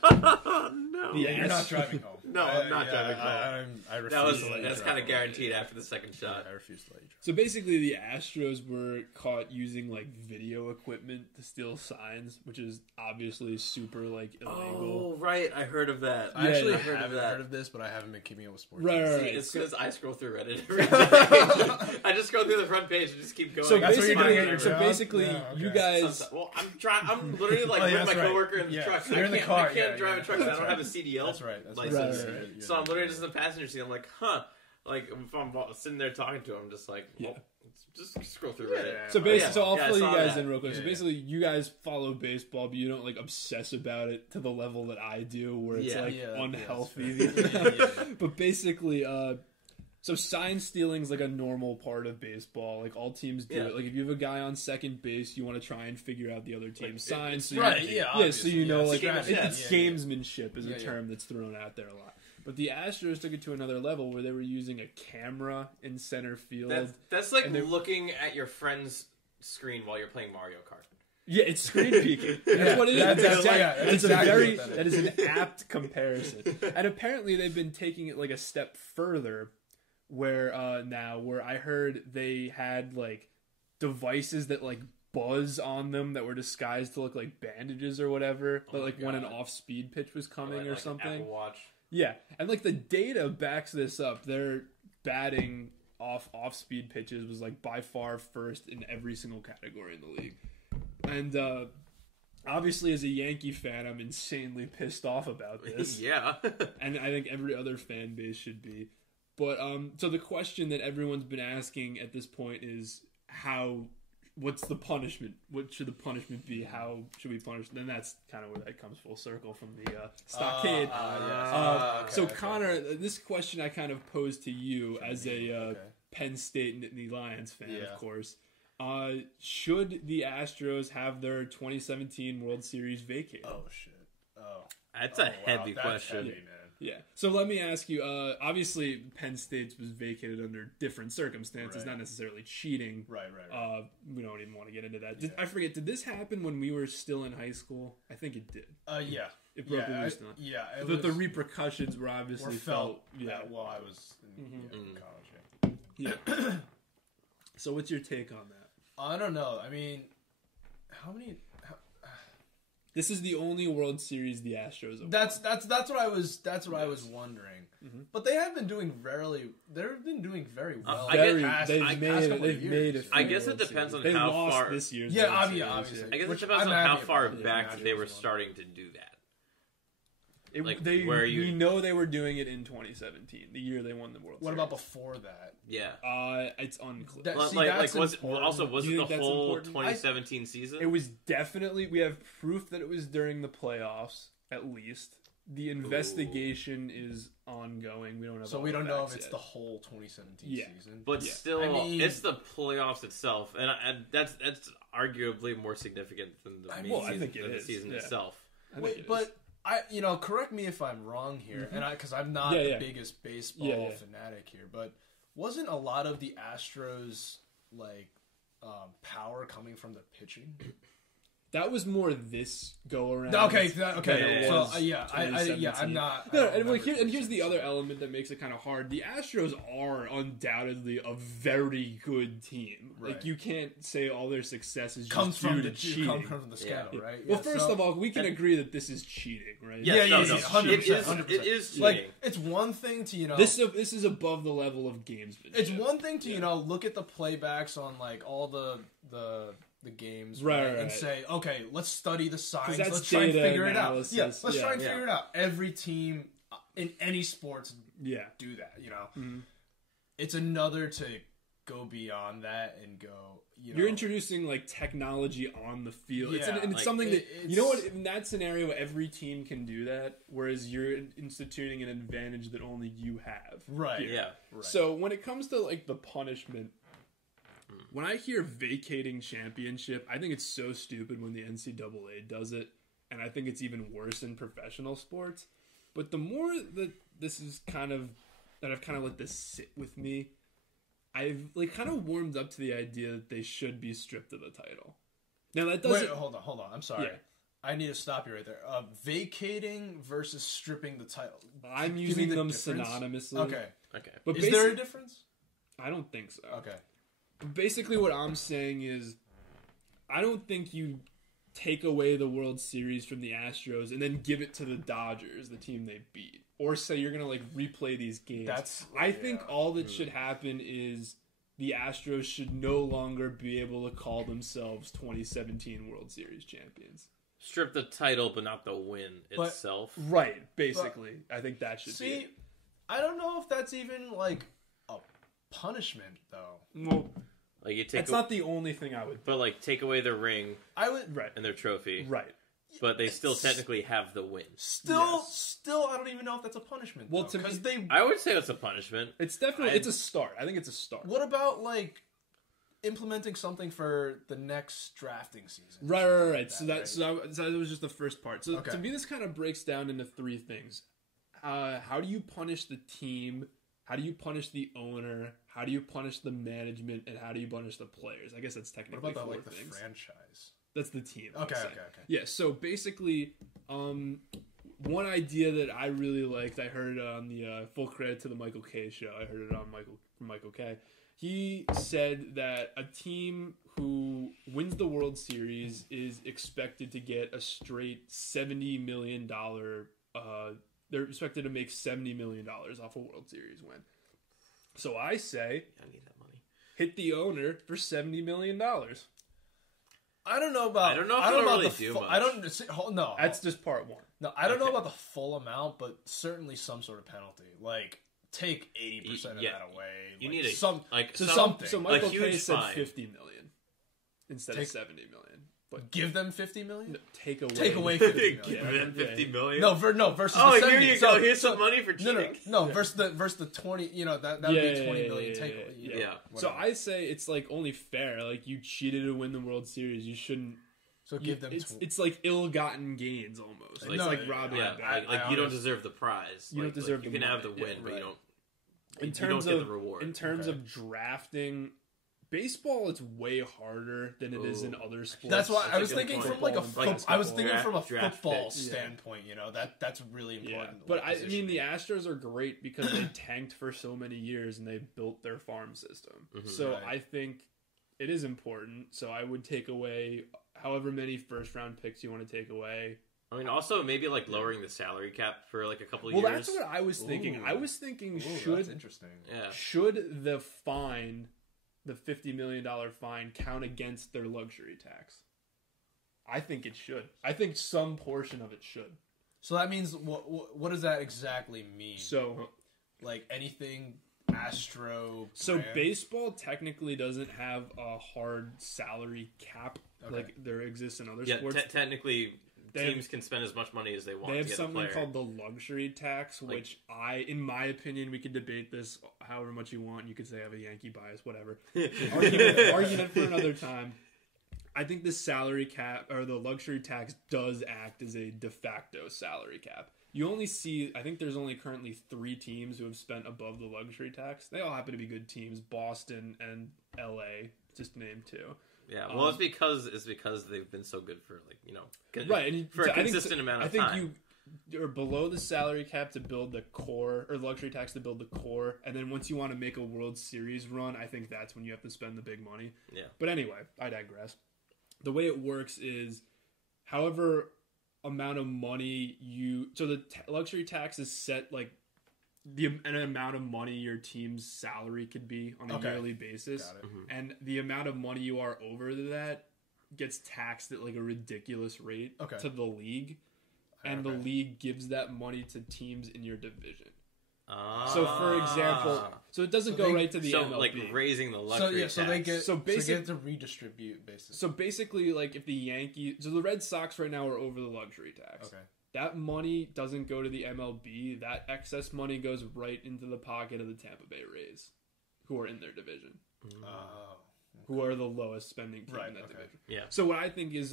Oh no. The You're not driving home. No, I'm not driving home. I refuse to let you That's drive kind of home. guaranteed after the second shot. I refuse to let you drive. So basically, the Astros were caught using like video equipment to steal signs, which is obviously super like illegal. Oh, right. I heard of that. I actually I heard haven't of that. heard of this, but I haven't been keeping up with sports. Right. See, as soon as I scroll through Reddit every day, I just go through the front page and just keep going. So That's where you're basically, gonna get your so job? basically, Yeah, okay. you guys. Well, I'm literally like Oh, yeah, with my that's right. coworker in the Yeah. truck. You're in the car, I can't yeah, drive yeah. a truck because I That's don't right. have a CDL That's right. That's license. Right. So I'm literally just in the passenger seat. I'm like, huh. Like if I'm sitting there talking to him, I'm just like, well, just scroll through Reddit. So basically, yeah. so I'll Yeah, I fill you saw guys that. in real quick. So Yeah, basically, you guys follow baseball, but you don't like obsess about it to the level that I do, where it's Yeah. like Yeah, unhealthy. that's fair. But basically, so sign stealing's like a normal part of baseball. Like all teams do Yeah. it. Like if you have a guy on second base, you want to try and figure out the other team's signs. it's So you- Right, yeah, yeah. So you know, like Strategy. it's Yeah, yeah. gamesmanship is a term that's thrown out there a lot. But the Astros took it to another level where they were using a camera in center field. That's like And they- looking at your friend's screen while you're playing Mario Kart. Yeah, it's screen peeking. That's what it is. That's That's exactly- exactly, that's it's a exactly very what that that is an apt comparison. And apparently they've been taking it like a step further, where where I heard they had like devices that like buzz on them that were disguised to look like bandages or whatever, but like when an off-speed pitch was coming or Like something. Apple Watch. Yeah, and like the data backs this up. Their batting off-speed pitches was like by far first in every single category in the league. And obviously, as a Yankee fan, I'm insanely pissed off about this. Yeah. And I think every other fan base should be. But so the question that everyone's been asking at this point is what's the punishment? What should the punishment be? How should we punish? Then that's kind of where that comes full circle from the stockade. So Connor, this question I kind of posed to you as a Penn State Nittany Lions fan, of course. Should the Astros have their 2017 World Series vacated? Oh shit! Oh, That's a heavy that's question. heavy, man. Yeah. So let me ask you. Obviously, Penn State's was vacated under different circumstances, Right. not necessarily cheating. Right. We don't even want to get into that. I forget. Did this happen when we were still in high school? I think it did. Yeah. It broke Yeah, loose. Not. yeah. It But the was- repercussions were obviously were felt. Yeah. While I was in, Mm-hmm. college. Yeah. So what's your take on that? I don't know. I mean, how many? This is the only World Series the Astros have That's what I was. That's what I was wondering. Mm-hmm. But they have been doing They've been doing very well. Very, past they've couple made of years. a few I guess it World depends Series. on They how lost far- this year's Yeah, World Series, obviously. I guess it Which depends I'm on how happy far about. Yeah, back I'm happy they were as well. starting to do that. Like, we you- know they were doing it in 2017, the year they won the World What Series. about before that? Yeah. It's unclear. That- Like, See, like that's was important. also was Do it you the think that's whole important? 2017 season? It was definitely. We have proof that it was during the playoffs, at least. The investigation is ongoing. We don't have. So all we the don't know facts if it's yet. the whole 2017 Yeah. season. But Yeah. still, I mean- it's the playoffs itself, and that's arguably more significant than the main well, I season, think it than the is, season yeah. itself. I think Wait, it but is. correct me if I'm wrong here, and because I'm not Yeah, the yeah. biggest baseball Yeah, yeah. fanatic here, but wasn't a lot of the Astros like power coming from the pitching? That was more this go around. Okay. Yeah. So I'm not. No, and here's the other element that makes it kind of hard. The Astros are undoubtedly a very good team. Right. Like, you can't say all their success is comes just due from to cheating. from the scandal, right? Well, first of all, we can agree that this is cheating, right? Yeah, Yeah, 100%. It is cheating. Like, it's one thing to This is above the level of gamesmanship. It's one thing to look at the playbacks on like all the games, right, and say, okay, let's study the signs. That's let's try and figure analysis. it out. Yeah, let's try and figure it out. Every team in any sports, do that. Mm-hmm. It's another to go beyond that and go. You're introducing like technology on the field. Yeah, it's something that you know what, in that scenario, every team can do that, whereas you're instituting an advantage that only you have. Right. Here. Yeah. Right. So when it comes to like the punishment, when I hear vacating championship, I think it's so stupid when the NCAA does it, and I think it's even worse in professional sports. But the more that I've kind of let this sit with me, I've like kind of warmed up to the idea that they should be stripped of the title. Now that doesn't. Wait, hold on. I'm sorry. Yeah. I need to stop you right there. Vacating versus stripping the title. I'm Give using me the them difference. synonymously. Okay. But Is there a difference? I don't think so. Okay. Basically, what I'm saying is, I don't think you take away the World Series from the Astros and then give it to the Dodgers, the team they beat, or say you're gonna like replay these games. I think all that should happen is the Astros should no longer be able to call themselves 2017 World Series champions. Strip the title, but not the win itself. Right, basically. I think that should be it. I don't know if that's even like a punishment, though. Well, like you take that's not the only thing I would. But like take away their ring, Right, and their trophy, right. But they still technically have the win. Still, I don't even know if that's a punishment. Well, though, because I would say it's a punishment. It's definitely it's a start. I think it's a start. What about like implementing something for the next drafting season? Right. Like So that was just the first part. So to me, this kind of breaks down into three things. How do you punish the team? How do you punish the owner? How do you punish the management? And how do you punish the players? I guess that's technically what about four the things. franchise? That's the team. Okay. Yeah, so basically, one idea that I really liked, I heard it on the full credit to the Michael K show. I heard it on Michael K. He said that a team who wins the World Series is expected to get a straight $70 million. They're expected to make $70 million off a World Series win. So I say, I need that money. Hit the owner for $70 million. I don't know about. I don't know if it'll really do much. I don't. No, That's just part one. No, I don't know about the full amount, but certainly some sort of penalty. Like take 80% of that away. You like, need something. So Michael huge K said fine. $50 million instead of $70 million. But give them $50 million. No, take away Give million. them $50 million. No, versus oh, the 70. here you go. Here's some money for cheating. No, versus the 20. You know that would be $20 million take. Yeah. So I say it's like only fair. Like you cheated to win the World Series, you shouldn't. So give them. It's like ill-gotten gains almost. It's like robbing. Yeah, you don't deserve the prize. You don't deserve. You the can money. have the win, but you don't. In terms you don't of get the reward. In terms of drafting. Baseball, it's way harder than it is in other sports. That's why I was thinking point. from like I was thinking from a draft football picks. standpoint. You know that's really important. But I mean, the Astros are great because they tanked for so many years and they built their farm system. Mm-hmm. So I think it is important. So I would take away however many first round picks you want to take away. I mean, also maybe like lowering the salary cap for like a couple Well, years. that's what I was thinking. Ooh. I was thinking that's interesting. Yeah. should the fine, the $50 million fine, count against their luxury tax? I think it should. I think some portion of it should. So that means what does that exactly mean? So, like anything Astro. so brand? baseball technically doesn't have a hard salary cap like there exists in other sports. Technically, They teams can spend as much money as they want. They have to get something a player. called the luxury tax, which in my opinion, we could debate this however much you want. You could say I have a Yankee bias, whatever. argument for another time. I think the salary cap or the luxury tax does act as a de facto salary cap. You only see, I think there's only currently 3 teams who have spent above the luxury tax. They all happen to be good teams, Boston and LA, just to name 2. Yeah, well, it's because they've been so good for right, and for a consistent amount of time. I think you're below the salary cap to build the core, or luxury tax to build the core, and then once you want to make a World Series run, I think that's when you have to spend the big money. Yeah. But anyway, I digress. The way it works is, however amount of money the luxury tax is set like an amount of money your team's salary could be on a yearly basis, and the amount of money you are over that gets taxed at like a ridiculous rate to the league. And the league gives that money to teams in your division. So, for example, it doesn't go right to the MLB. So, like raising the luxury tax. So they get to redistribute, basically. So basically, like if the Yankees, so the Red Sox right now are over the luxury tax. Okay. That money doesn't go to the MLB. That excess money goes right into the pocket of the Tampa Bay Rays, who are in their division. Who are the lowest spending team in that division. Yeah. So what I think is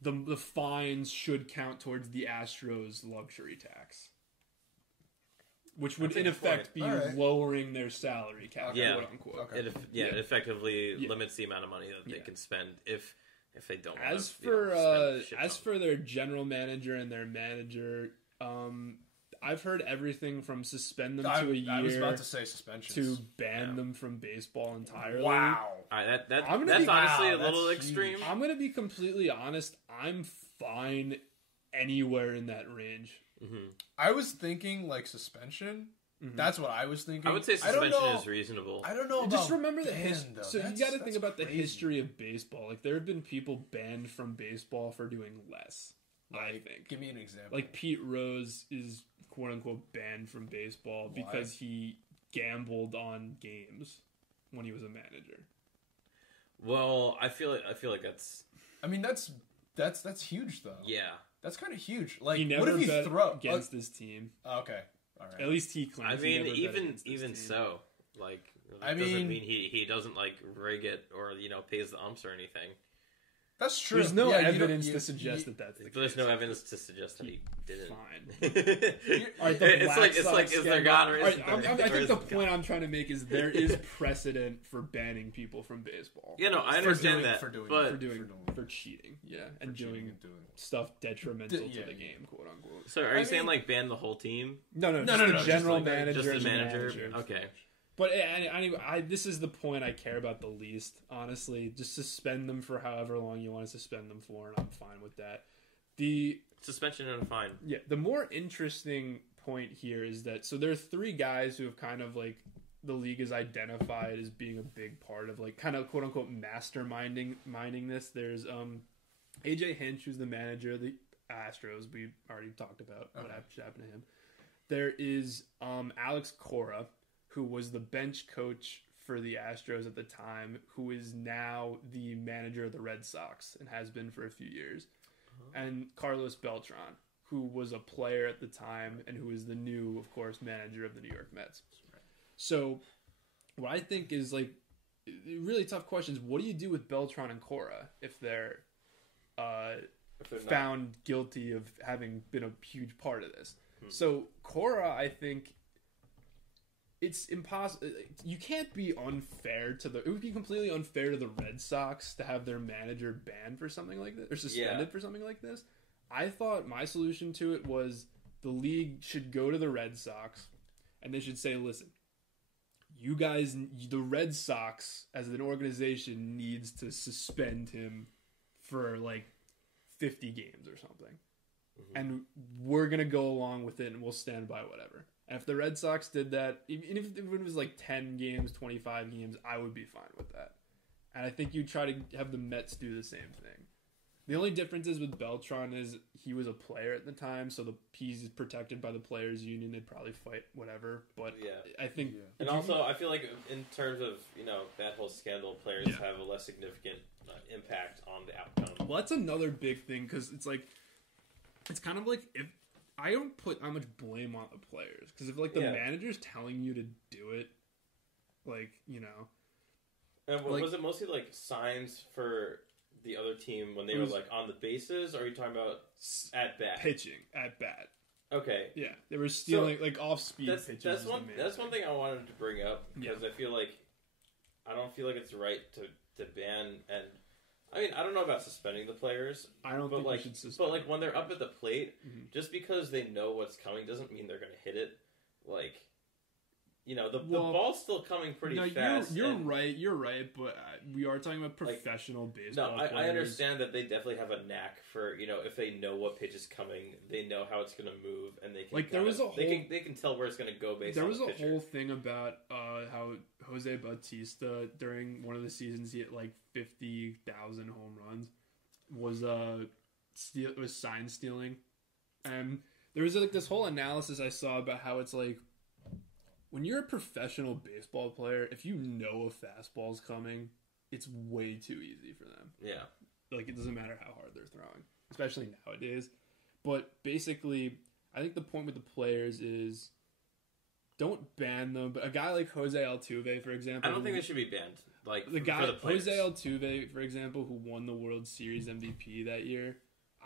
the fines should count towards the Astros luxury tax, which would in effect be lowering their salary cap, quote unquote. It effectively limits the amount of money that they can spend if they don't. As for their general manager and their manager, I've heard everything from suspend them to a year. I was about to say suspensions. To ban them from baseball entirely. Wow. That's honestly a little extreme. I'm going to be completely honest. I'm fine anywhere in that range. Mm-hmm. I was thinking like suspension. Mm-hmm. That's what I was thinking. I would say suspension is reasonable. I don't know about just remember the history. So you got to think about the history of baseball. Like there have been people banned from baseball for doing less. I think. Give me an example. Like Pete Rose is quote unquote banned from baseball because he gambled on games when he was a manager. Well, I feel like that's. I mean, that's huge though. Yeah, that's kind of huge. Like, he never what if bet you throw against his team? Okay, all right. At least he claims. I mean, even so, like, doesn't mean he doesn't like rig it or pays the umps or anything. That's true. There's no evidence to suggest that that's the case. There's no evidence to suggest that he didn't. Fine. It's like is there God or is there? I think the point I'm trying to make is there is precedent for banning people from baseball. Yeah, no, I understand that. For cheating, and doing stuff detrimental to the game, quote unquote. So, are you saying like ban the whole team? No. The general manager. Just the manager. Okay. But anyway, this is the point I care about the least, honestly. Just suspend them for however long you want to suspend them for, and I'm fine with that. The suspension and a fine. Yeah, the more interesting point here is that, so there are three guys who have kind of like, the league is identified as being a big part of like, kind of quote unquote masterminding this. There's AJ Hinch, who's the manager of the Astros. We already talked about what happened to him. There is Alex Cora, who was the bench coach for the Astros at the time, who is now the manager of the Red Sox and has been for a few years. And Carlos Beltran, who was a player at the time and who is the new, of course, manager of the New York Mets. So what I think is like really tough question is, what do you do with Beltran and Cora if they're found guilty of having been a huge part of this? So Cora, I think, it's impossible. You can't be unfair to it would be completely unfair to the Red Sox to have their manager banned for something like this or suspended for something like this. I thought my solution to it was the league should go to the Red Sox and they should say, listen, you guys, the Red Sox as an organization needs to suspend him for like 50 games or something. Mm-hmm. And we're going to go along with it and we'll stand by whatever. And if the Red Sox did that, even if it was like 10 games, 25 games, I would be fine with that. And I think you try to have the Mets do the same thing. The only difference is with Beltran is he was a player at the time, so he's protected by the players' union. They'd probably fight whatever. But I think... Yeah. And also, I feel like in terms of, that whole scandal, players have a less significant impact on the outcome. Well, that's another big thing, because it's like... It's kind of like if... I don't put how much blame on the players, because if like the manager's telling you to do it, like And was it mostly like signs for the other team when they were like on the bases, or are you talking about at bat? Pitching at bat. Okay. Yeah, they were stealing like off speed pitches. That's one thing I wanted to bring up, because I don't feel like it's right to ban, and I mean, I don't know about suspending the players. I don't think we should suspend. But like when they're up at the plate, just because they know what's coming doesn't mean they're going to hit it. Like, you know, the ball's still coming pretty fast. You're right, but we are talking about professional baseball. No, I understand that they definitely have a knack for, you know, if they know what pitch is coming, they know how it's going to move, and they can they can tell where it's going to go based on the pitcher. There was a whole thing about how Jose Bautista during one of the seasons he hit like 50,000 home runs was sign stealing, and there was like this whole analysis I saw about how it's like, when you're a professional baseball player, if you know a fastball's coming, it's way too easy for them. Yeah. Like, it doesn't matter how hard they're throwing, especially nowadays. But basically, I think the point with the players is don't ban them. But a guy like Jose Altuve, for example... I don't think they should be banned. Like, the guy, for the players. Jose Altuve, for example, who won the World Series MVP that year,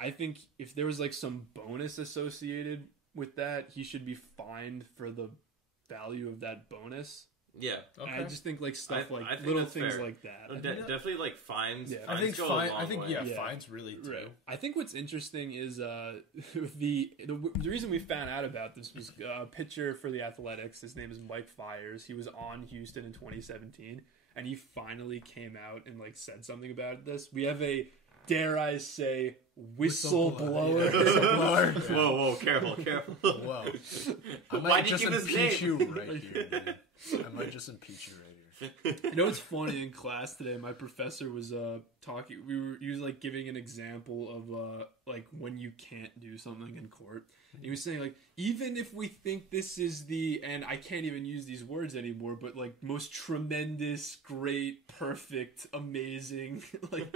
I think if there was, like, some bonus associated with that, he should be fined for the value of that bonus. Yeah, okay. And I just think like stuff like little things fair. Like that. Definitely like fines. Yeah. Fines fines really do. Right. I think what's interesting is the reason we found out about this was a pitcher for the Athletics. His name is Mike Fiers. He was on Houston in 2017, and he finally came out and like said something about this. We have a, dare I say, whistleblower. Whoa, careful. Whoa. I might just impeach you right here, dude. I might just impeach you right here. You know what's funny? In class today, my professor was talking. He was like giving an example of like when you can't do something in court. He was saying like, even if we think this is and I can't even use these words anymore, but like most tremendous, great, perfect, amazing, like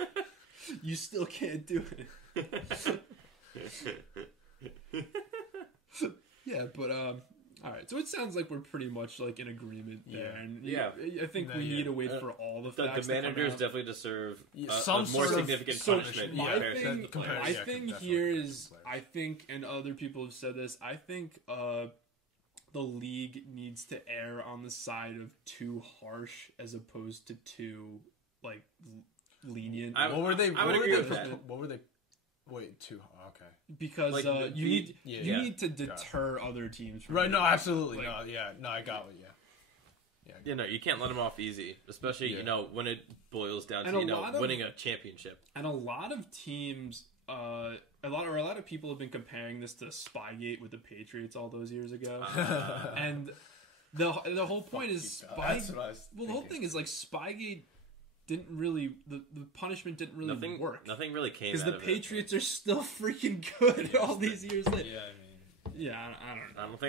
you still can't do it. Yeah, but all right. So it sounds like we're pretty much like in agreement there, and I think we need to wait for all the facts. The managers definitely deserve some more significant punishment. My thing here is, I think, and other people have said this, I think the league needs to err on the side of too harsh as opposed to too like lenient. What were they? Wait, too okay. Because like, you need to deter other teams from right. No, absolutely. Like, no, I got it. Yeah, no, you can't let them off easy, especially you know when it boils down to winning a championship. And a lot of teams, a lot of people have been comparing this to Spygate with the Patriots all those years ago, and the whole point is the whole thing is like Spygate didn't really the punishment didn't really work. Nothing really came because the Patriots are still freaking good all these years later. I don't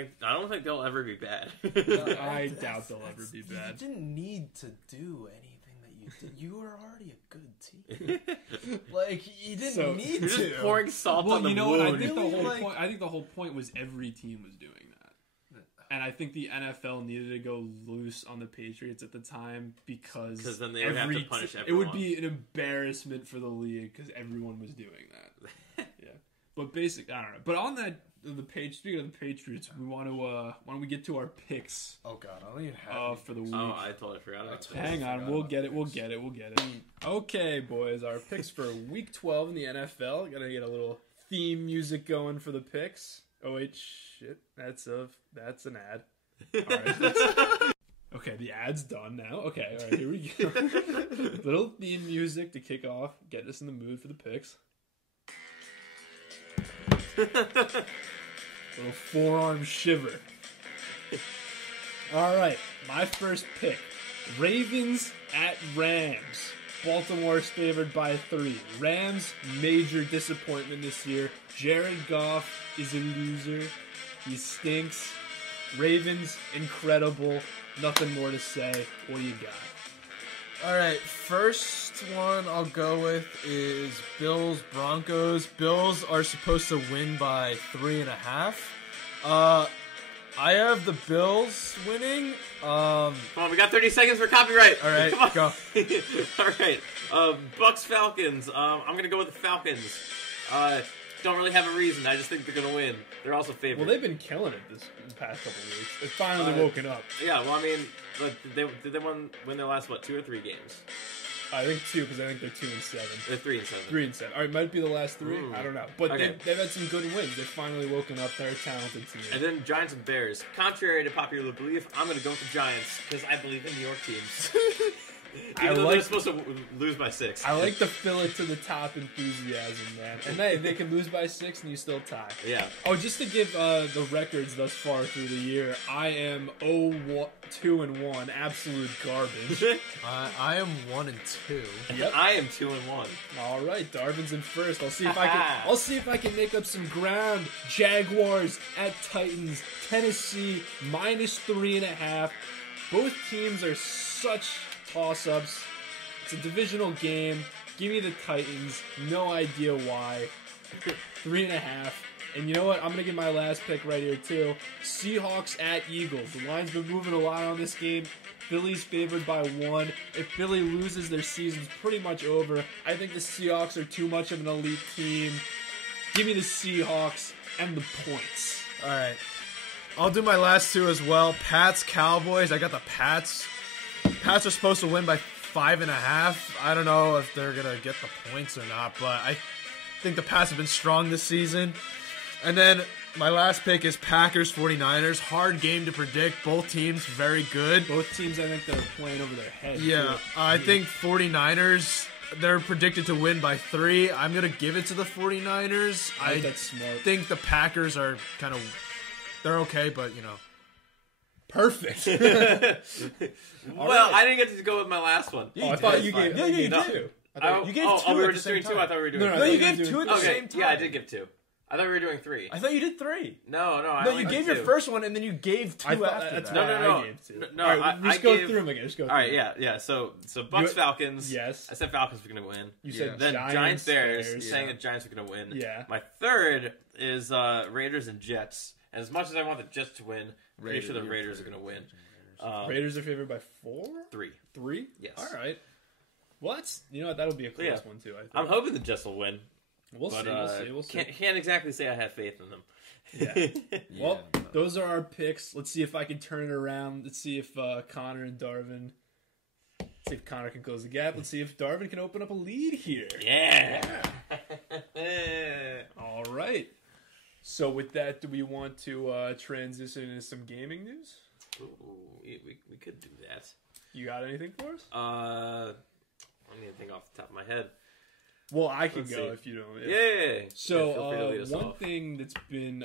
think they'll ever be bad. I doubt they'll ever be bad. You didn't need to do anything that you did. You were already a good team. Like you didn't need to. You're just pouring salt on the wound. What? I think the whole point was every team was doing that. And I think the NFL needed to go loose on the Patriots at the time because then they would have to punish everyone. It would be an embarrassment for the league because everyone was doing that. Yeah, but basically, I don't know. But on that, speaking of the Patriots, we want to why don't we get to our picks? Oh God, I don't even have for the week. Oh, I totally forgot about that. Hang on, we'll get it. Okay, boys, our picks for Week 12 in the NFL. Gotta get a little theme music going for the picks. Oh wait, shit. That's an ad. All right. Okay, the ad's done now. Okay, all right, here we go. Little theme music to kick off, get us in the mood for the picks. Little forearm shiver. All right, my first pick. Ravens at Rams. Baltimore's favored by 3. Rams, major disappointment this year. Jared Goff is a loser. He stinks. Ravens, incredible. Nothing more to say. What do you got? All right, first one I'll go with is Bills-Broncos. Bills are supposed to win by 3.5. I have the Bills winning. Come on, we got 30 seconds for copyright. All right, go. All right, Bucks Falcons. I'm gonna go with the Falcons. Don't really have a reason. I just think they're gonna win. They're also favored. Well, they've been killing it this past couple of weeks. They've finally woken up. Yeah. Well, I mean, did they win their last 2 or 3 games? I think 2 because I think they're 2 and 7. They're 3 and 7. 3 and 7. All right, might be the last 3. I don't know, but they've had some good wins. They've finally woken up. They're a talented team. And then Giants and Bears. Contrary to popular belief, I'm going to go with the Giants because I believe in New York teams. Even though they're supposed to lose by 6. I like the fill it to the top enthusiasm, man. And they can lose by 6 and you still tie. Yeah. Oh, just to give the records thus far through the year, I am 2-1, absolute garbage. I am 1 and 2. Yep. I am 2 and 1. All right, Darvin's in first. I'll see if I can make up some ground. Jaguars at Titans, Tennessee -3.5. Both teams are such toss-ups. It's a divisional game. Give me the Titans. No idea why. 3.5. And you know what? I'm going to get my last pick right here, too. Seahawks at Eagles. The line's been moving a lot on this game. Philly's favored by 1. If Philly loses, their season's pretty much over. I think the Seahawks are too much of an elite team. Give me the Seahawks and the points. All right. I'll do my last 2 as well. Pats, Cowboys. I got the Pats. Pats are supposed to win by 5.5. I don't know if they're going to get the points or not, but I think the Pats have been strong this season. And then my last pick is Packers 49ers. Hard game to predict. Both teams very good. Both teams, I think, that are playing over their heads. Yeah, I think 49ers, they're predicted to win by 3. I'm going to give it to the 49ers. I think that's smart. think the Packers are kind of, they're okay, but, Perfect. Well, I didn't get to go with my last one. I thought you gave. Yeah, you gave did. 2. You gave 2 we at were the just same doing 2. time. I thought we were doing No, 3. No, you thought gave 2 at the Okay, same time. yeah, I did give 2. I thought we were doing 3. I thought you did 3. No, I No, only you did gave your 2. first one, and then you gave 2 I thought after that's that. why No. I gave 2. No, All right, I just go gave- through them again. Just go through All right, them. yeah. So Bucks Falcons. Yes. I said Falcons were gonna win. You said Then Giants Bears. Bears. Saying that Giants are gonna win. Yeah. My third is Raiders and Jets. And as much as I want the Jets to win, I'm pretty sure the Raiders are gonna win. Raiders are favored by 4? 3. 3? Yes. All right. Well, that'll be a close Yeah. one too. I think. I'm hoping the Jets will win. We'll But see. We'll see. can't exactly say I have faith in them. Yeah. Well, those are our picks. Let's see if I can turn it around. Let's see if Connor and Darvin. See if Connor can close the gap. Let's see if Darvin can open up a lead here. Yeah. All right. So with that, do we want to transition into some gaming news? Ooh, we could do that. You got anything for us? I don't need anything off the top of my head. Well, I can Let's go see. if you don't. Yeah. So feel free to lead us one off. thing that's been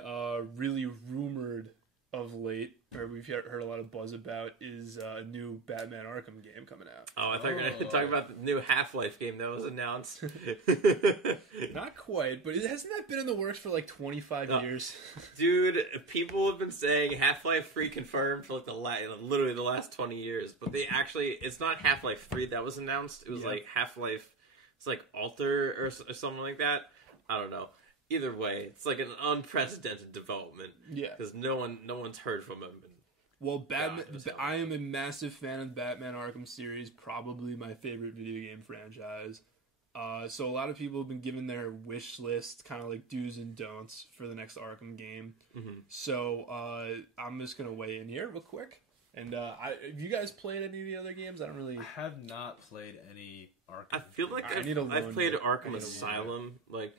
really rumored of late, or we've heard a lot of buzz about, is a new Batman Arkham game coming out. Oh, I thought you were going to talk about the new Half-Life game that was announced. Not quite, but hasn't that been in the works for like 25 years? Dude, people have been saying Half-Life 3 confirmed for like literally the last 20 years, but it's not Half-Life 3 that was announced. It was like Half-Life, it's like Alter or something like that. I don't know. Either way, it's like an unprecedented development. Yeah, because no one's heard from him. Well, Batman. I am a massive fan of the Batman Arkham series. Probably my favorite video game franchise. So a lot of people have been given their wish list, kind of like do's and don'ts for the next Arkham game. Mm-hmm. So I'm just gonna weigh in here real quick. And have you guys played any of the other games? I have not played any Arkham. I feel like I've played Arkham Asylum, like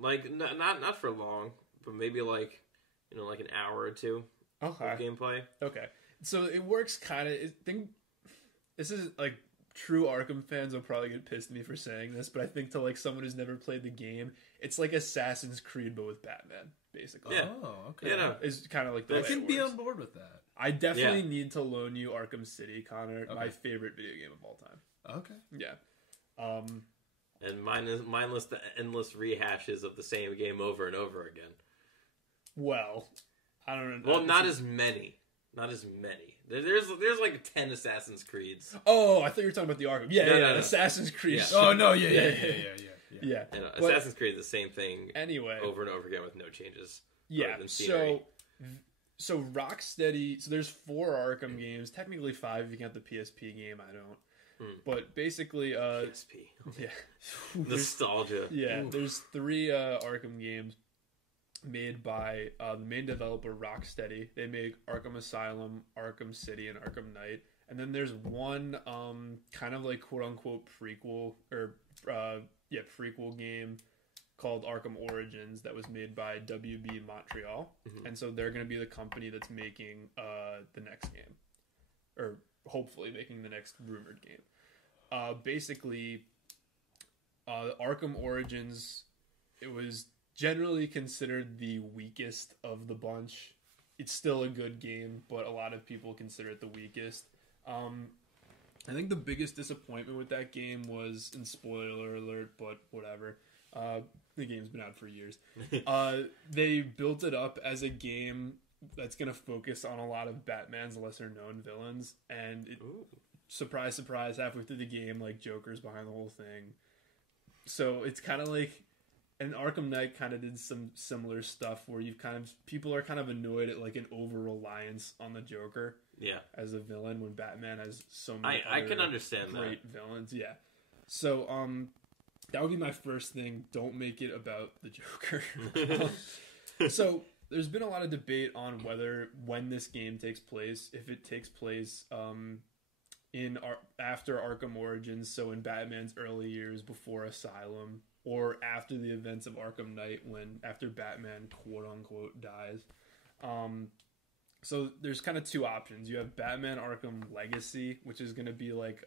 not for long, but maybe like like an hour or 2 of gameplay. Okay, so it works kind of. This is like true Arkham fans will probably get pissed at me for saying this, but I think to like someone who's never played the game, it's like Assassin's Creed but with Batman, basically. Yeah. Oh, okay. Yeah, no. It's kind of like the I way can it be works. on board with that. I definitely need to loan you Arkham City, Connor. Okay. My favorite video game of all time. Okay. Yeah. And mindless the endless rehashes of the same game over and over again. Well, I don't know. Well, not as many. Not as many. There's like 10 Assassin's Creeds. Oh, I thought you were talking about the Arkham. Yeah, No. Assassin's Creed. Yeah. Oh no! Yeah. Yeah. And But Assassin's Creed is the same thing anyway, over and over again with no changes. yeah. Other than scenery. So Rocksteady. So there's 4 Arkham games. Technically 5 if you count the PSP game. I don't. But basically, PSP. yeah. Nostalgia. Yeah, there's 3 Arkham games made by the main developer Rocksteady. They make Arkham Asylum, Arkham City, and Arkham Knight. And then there's one kind of like quote unquote prequel or prequel game called Arkham Origins that was made by WB Montreal. And so they're going to be the company that's making the next game, or hopefully making the next rumored game. Basically, Arkham Origins, it was generally considered the weakest of the bunch. It's still a good game, but a lot of people consider it the weakest. I think the biggest disappointment with that game was, and spoiler alert, but whatever, the game's been out for years. They built it up as a game that's going to focus on a lot of Batman's lesser known villains, and surprise, surprise, halfway through the game, like, Joker's behind the whole thing. So it's kind of like, and Arkham Knight kind of did some similar stuff where people are kind of annoyed at like an over reliance on the Joker, as a villain when Batman has so many. I can understand great villains, So that would be my first thing. Don't make it about the Joker. So there's been a lot of debate on when this game takes place, if it takes place after Arkham Origins, so in Batman's early years before Asylum, or after the events of Arkham Knight, after Batman quote unquote dies. So there's kind of two options. You have Batman Arkham Legacy, which is going to be like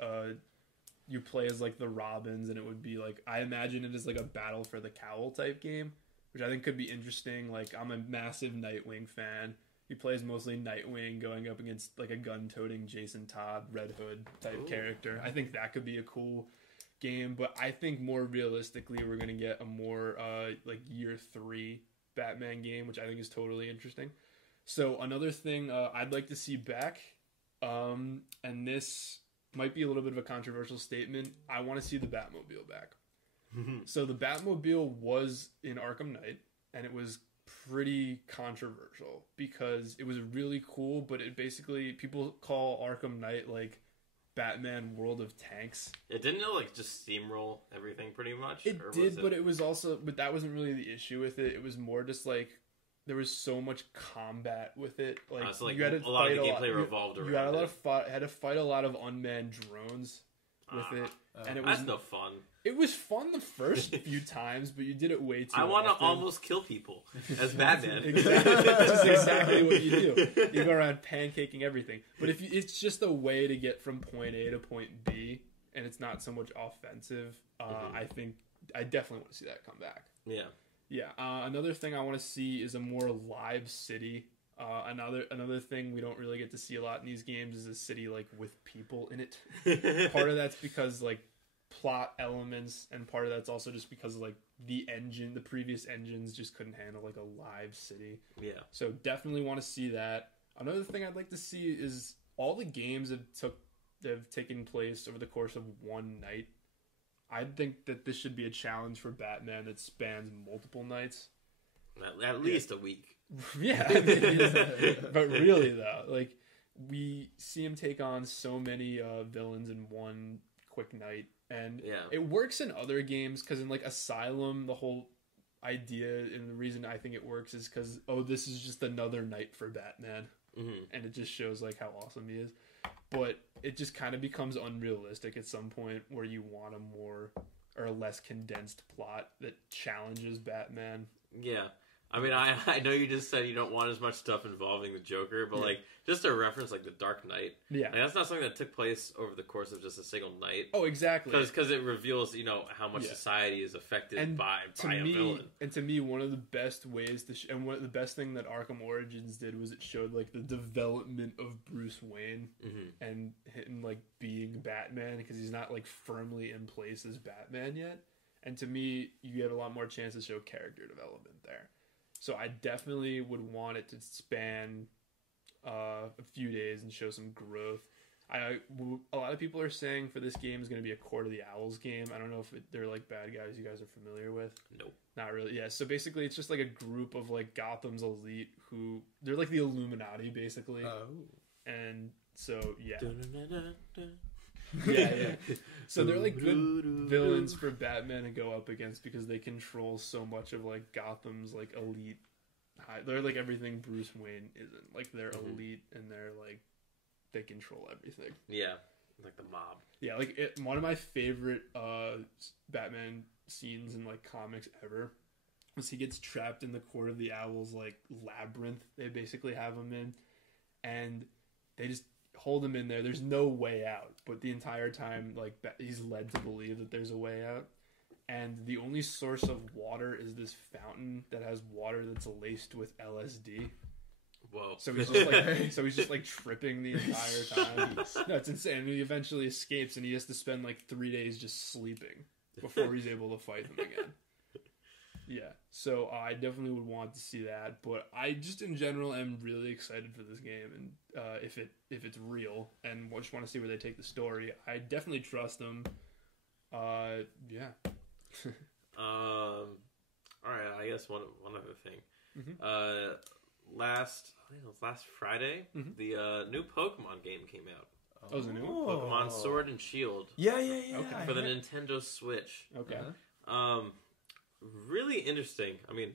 you play as like the Robins, and it would be like, I imagine it is like a Battle for the Cowl type game, which I think could be interesting. Like, I'm a massive Nightwing fan. He plays mostly Nightwing going up against like a gun-toting Jason Todd, Red Hood type character. I think that could be a cool game, but I think more realistically we're going to get a more like year 3 Batman game, which I think is totally interesting. So another thing I'd like to see back, and this might be a little bit of a controversial statement, I want to see the Batmobile back. So the Batmobile was in Arkham Knight, and it was pretty controversial because it was really cool, but it basically, people call Arkham Knight like Batman World of Tanks. It didn't like just steamroll everything pretty much? It did, but it was also, but that wasn't really the issue with it. It was more just like, there was so much combat with it. Like, so like you had to a lot of the gameplay revolved around had to fight a lot of unmanned drones with it. And it was that's no fun. It was fun the first few times, but you did it way too I want to often. almost kill people as Batman. Exactly. That's exactly what you do. You go around pancaking everything. But if it's just a way to get from point A to point B, and it's not so much offensive, I think I definitely want to see that come back. Yeah. Another thing I want to see is a more live city. Another thing we don't really get to see a lot in these games is a city like with people in it. Part of that's because like plot elements, and part of that's also just because like the previous engines just couldn't handle like a live city. So definitely want to see that. Another thing I'd like to see is all the games that have taken place over the course of one night. I think that this should be a challenge for Batman that spans multiple nights. At least a week. Yeah, I mean, but really though, like, we see him take on so many villains in one quick night, and it works in other games because in like Asylum, the whole idea and the reason I think it works is because this is just another night for Batman, and it just shows like how awesome he is. But it just kind of becomes unrealistic at some point where you want a more or a less condensed plot that challenges Batman. Yeah. I mean, I know you just said you don't want as much stuff involving the Joker, but like, just a reference like the Dark Knight. Yeah. Like, that's not something that took place over the course of just a single night. Oh, exactly. Because it reveals, how much society is affected by a villain. And to me, one of the best ways and one of the best thing that Arkham Origins did was it showed like the development of Bruce Wayne and him like being Batman, because he's not like firmly in place as Batman yet. And to me, you get a lot more chance to show character development there. So I definitely would want it to span a few days and show some growth. A lot of people are saying for this game is going to be a Court of the Owls game. I don't know if they're like bad guys you guys are familiar with. Nope. Not really. Yeah, so basically it's just like a group of like Gotham's elite who, they're like the Illuminati basically. Oh. And so, yeah. Yeah. So they're like good villains for Batman to go up against because they control so much of like Gotham's like elite. They're like everything Bruce Wayne isn't. Like they're elite and they're like they control everything. Yeah, like the mob. Yeah, like one of my favorite Batman scenes in like comics ever was he gets trapped in the Court of the Owls like labyrinth. They basically have him in, and they just hold him in there. There's no way out, but the entire time like he's led to believe that there's a way out. And the only source of water is this fountain that has water that's laced with LSD. Whoa! So he's just like tripping the entire time. No, it's insane. And he eventually escapes, and he has to spend like 3 days just sleeping before he's able to fight them again. Yeah, so I definitely would want to see that, but I just in general am really excited for this game, and if it's real, and just want to see where they take the story. I definitely trust them. Yeah. All right. I guess one other thing. Mm-hmm. Last Friday, the new Pokemon game came out. Oh, is it new? Pokemon Sword and Shield. Yeah. Okay. For the Nintendo Switch. Okay. Really interesting. I mean,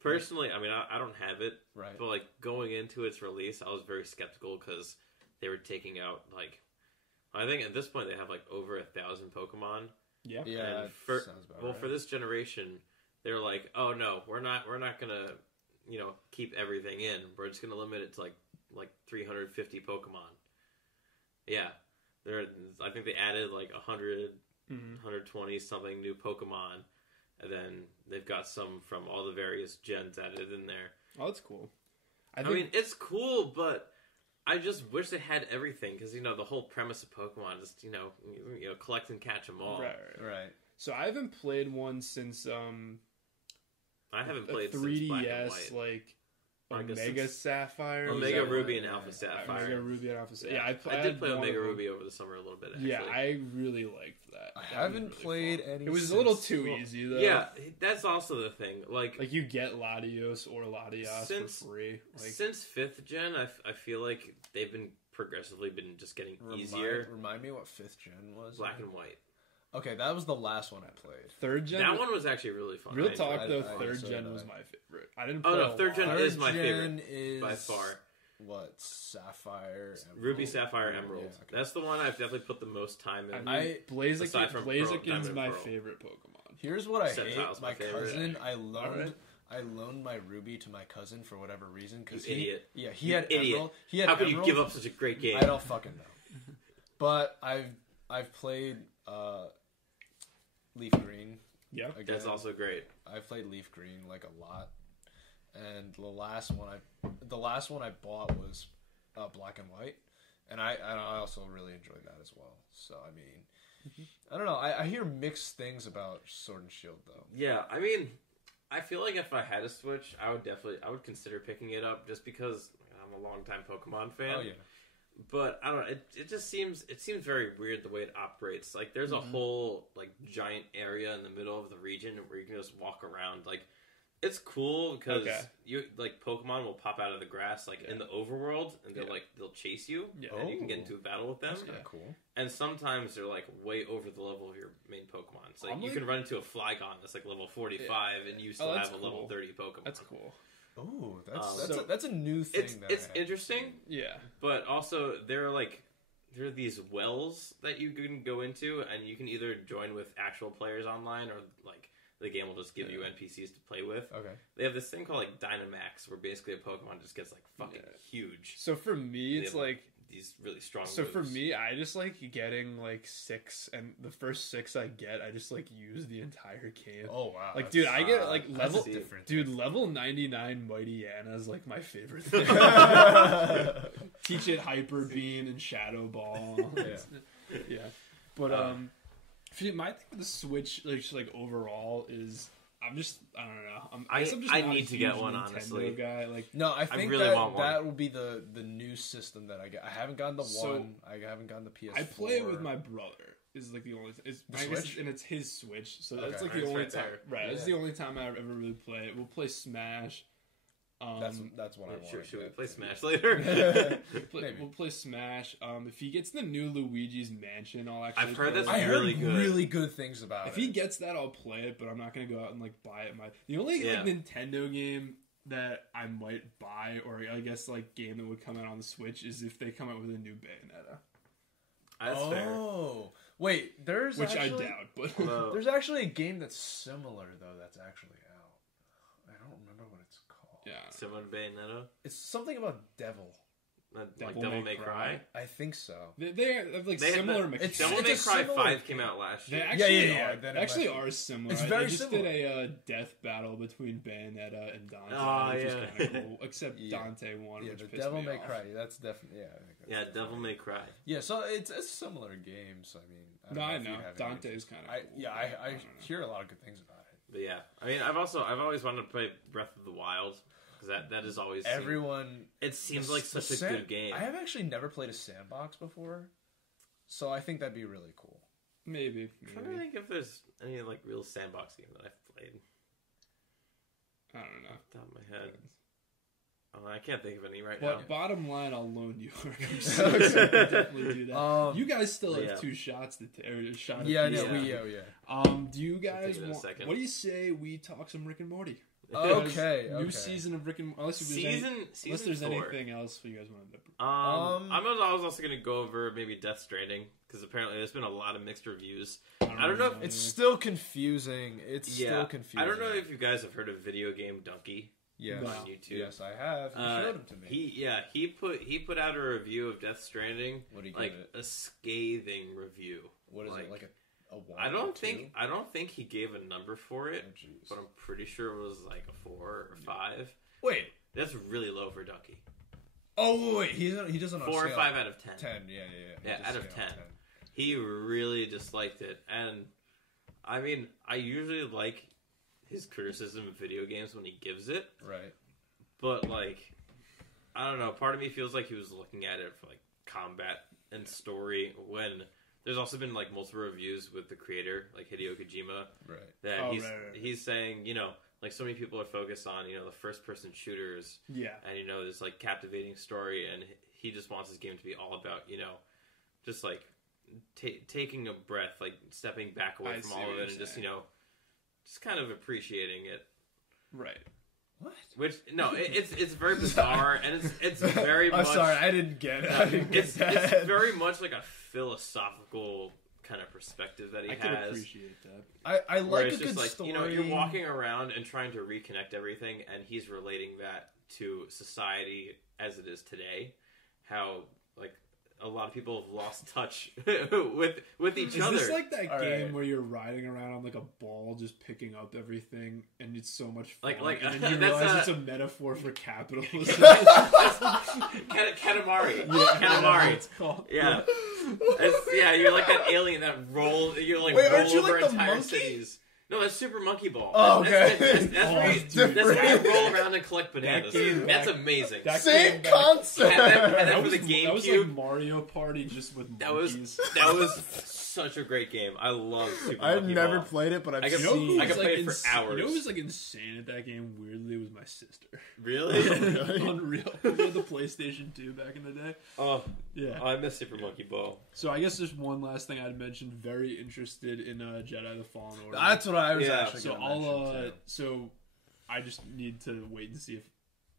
personally, I don't have it, right? But like going into its release, I was very skeptical because they were taking out like, I think at this point they have like over 1,000 Pokemon. Yeah. Yeah. For, sounds about well, right. for this generation, they're like, oh no, we're not gonna, keep everything in. We're just gonna limit it to like 350 Pokemon. Yeah, I think they added like 100, 120 something new Pokemon, and then they've got some from all the various gens added in there. Oh, that's cool. I mean, it's cool, but I just wish they had everything because the whole premise of Pokemon is collect and catch them all. Right. So I haven't played one since I haven't played 3DS, since Black and White. like I guess Omega Sapphire, Omega Ruby and Alpha Sapphire. Omega Ruby and Alpha Sapphire. Yeah, I did play Omega Ruby over the summer a little bit. Actually. Yeah, I really liked that. I haven't played any. It was a little too easy though. Yeah, that's also the thing. Like you get Latios or Latias for free. Since 5th gen, I feel like they've been progressively just getting easier. Remind me what 5th gen was. Black and White. Okay, that was the last one I played. 3rd gen. That one was actually really fun. Real talk though, 3rd gen was my favorite. I didn't play. Oh no, 3rd gen is my favorite by far. What, Sapphire, Emerald? Ruby, Sapphire, Emerald. Yeah, okay. That's the one I've definitely put the most time in. Blaziken's my favorite Pokemon. Here's what I hate. Sceptile's My cousin, favorite. I loaned my Ruby to my cousin for whatever reason. Cause idiot. Yeah, he had Emerald. How could you give up such a great game? I don't fucking know. But I've played Leaf Green. Yeah, again. That's also great. I've played Leaf Green like a lot. And the last one I bought was Black and White, and I also really enjoyed that as well. So I mean, I don't know. I hear mixed things about Sword and Shield though. Yeah, I mean, I feel like if I had a Switch, I would consider picking it up just because I'm a longtime Pokemon fan. Oh yeah. But I don't know. It just seems very weird the way it operates. Like there's a whole like giant area in the middle of the region where you can just walk around. Like it's cool because you like Pokemon will pop out of the grass like in the overworld and they'll chase you and you can get into a battle with them. That's kind of cool. And sometimes they're like way over the level of your main Pokemon. So like, you can run into a Flygon that's like level 45 and you still have a level 30 Pokemon. That's cool. Oh, that's a new thing. It's interesting. Yeah, but also there are these wells that you can go into, and you can either join with actual players online, or like the game will just give you NPCs to play with. Okay. They have this thing called like Dynamax, where basically a Pokemon just gets like fucking huge. So for me, it's like these really strong. So moves. for me, I just like getting like 6, and the first 6 I get, I just like use the entire game. Oh wow! Like, dude, I get like level different. Dude, level 99 Mighty Yana is like my favorite thing. Teach it Hyper Beam and Shadow Ball. Yeah. But my thing with the Switch, like overall, is I don't know. I guess I'm just I not need a to get huge one, Nintendo honestly. guy. Like, no, I think really want one. that will be the new system that I get. I haven't gotten the one. I haven't gotten the PS4. I play it with my brother. Is like the only thing. And it's his Switch, so that's like the only time. Right, that's the only time I ever really play it. We'll play Smash. That's what I want. Should we play Smash later? We'll play Smash. If he gets the new Luigi's Mansion, I'll actually. I've heard that's I really heard good. Really good things about it. If he gets that, I'll play it, but I'm not gonna go out and like buy it. The only like Nintendo game that I might buy, or I guess like game that would come out on the Switch, is if they come out with a new Bayonetta. That's fair. Wait, there's Which actually, I doubt, but there's actually a game that's similar though that's actually out. I don't remember what it's called. yeah, Similar to Bayonetta? It's something about devil. Like Devil May Cry? I think so. they have like They have similar the- mechanics. Devil It's May a Cry similar 5 came game. out last They year. actually yeah, are. then They it actually must be. are similar. It's They very just similar. did a death battle between Bayonetta and Dante, Oh, which is yeah. kind of cool. Except Yeah. Dante won, Yeah, which the pissed Devil me May off. Cry. That's definitely I think that's Yeah, definitely- Devil May Cry. Yeah, so it's a similar game. So I mean, No, I if you know. have any- Dante's kind of cool. I don't know. hear a lot of good things about it. But yeah, I mean, I've always wanted to play Breath of the Wild because that is always it seems like such a good game. I have actually never played a sandbox before, so I think that'd be really cool. Maybe. I'm trying to think if there's any like real sandbox game that I've played I don't know. off the top of my head. I can't think of any right But now. bottom line, I'll loan you. I'll definitely do that. You guys still have yeah. 2 shots to take. Or a shot Yeah, at no, Yeah. Do you guys take it in a want? second. What do you say we talk some Rick and Morty? Okay, New okay. season of Rick and unless Season there's 4. anything else you guys want to. I was also gonna go over maybe Death Stranding because apparently there's been a lot of mixed reviews. I don't know if It's still confusing. It's still confusing. I don't know if you guys have heard of video game Donkey Yes. No. on YouTube. Yes, I have. You showed them to me. He put out a review of Death Stranding, What do you like give it? a scathing review. What is like, it, like a 1 I or don't 2? think he gave a number for it, Oh, jeez. but I'm pretty sure it was like a 4 or 5. Wait. That's really low for Donkey. Oh, wait. He doesn't 4 or 5 out of 10. 10, yeah. He Yeah, just out of scale 10. He really disliked it, and I mean, I usually like his criticism of video games when he gives it, Right. but like, I don't know. Part of me feels like he was looking at it for like combat and story when there's also been like multiple reviews with the creator, like Hideo Kojima, Right. that Oh, he's right. he's saying, like so many people are focused on the first person shooters, Yeah. and this like captivating story, and he just wants his game to be all about just like taking a breath, like stepping back away I from see all what of you're it, and just saying. just kind of appreciating it. Right. What? Which it's very bizarre, and it's very I'm much. sorry, I didn't get it. I didn't get It's that. very much like a philosophical kind of perspective that he I can has. appreciate that. I Where like it's a just good like story. you're walking around and trying to reconnect everything, and he's relating that to society as it is today. How like a lot of people have lost touch with each Is other. this like that All game right. where you're riding around on like a ball, just picking up everything, and it's so much fun? Like, and then you that's realize a- it's a metaphor for capitalism. Katamari. That's what Katamari. it's called. Yeah. You're like that alien that you like Wait, roll aren't you over like the entire monkey? cities. No, that's Super Monkey Ball. Oh, okay. That's where you, dude, that's where you roll around and collect bananas. game That's back- amazing. that Same came back- concept. And then That for was, the that was GameCube, like Mario Party just with that was monkeys. such a great game. I love Super I've Monkey never Ball. played it, but I've I could- You know seen. who I was could play like it for hours. You know who was like insane at that game? Weirdly, was my sister. Really? Unreal. We had the PlayStation 2 back in the day. Oh, Yeah. I miss Super Monkey Ball. So I guess there's one last thing I'd mention. Very interested in Jedi: The Fallen Order. That's what I was Yeah. actually So going to I'll mention, too. so I just need to wait and see if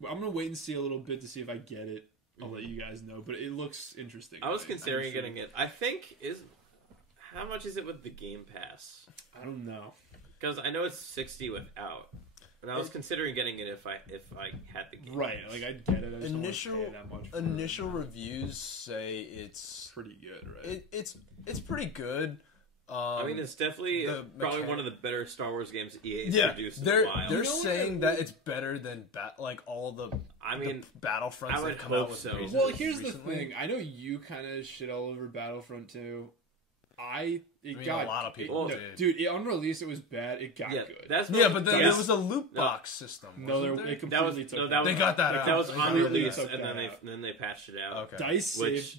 I'm gonna wait and see a little bit to see if I get it. I'll let you guys know, but it looks interesting. I was I'm considering sure. getting it. I think how much is it with the Game Pass? I don't know. Because I know it's 60 without, and I was considering getting it if I had the game. Right, like I get it. I just Initial don't want to pay that much. For initial it. reviews say it's Pretty good, right? it's pretty good. I mean, it's definitely the probably mechanic- one of the better Star Wars games EA's yeah. produced in They're a while. they're You know what saying I that would- it's better than like all the I mean, Battlefronts I would that come hope out with. so. recently- Well, here's the recently. thing. I know you kind of shit all over Battlefront 2. It mean, got a lot of people it, did. dude. On release, it was bad. It got yeah, good. that's Yeah, but then that's- there was a loot box system. no, wasn't they there? completely that took was that They out. got that that, out. that was They on completely release, took and that then out. they patched it out. Okay.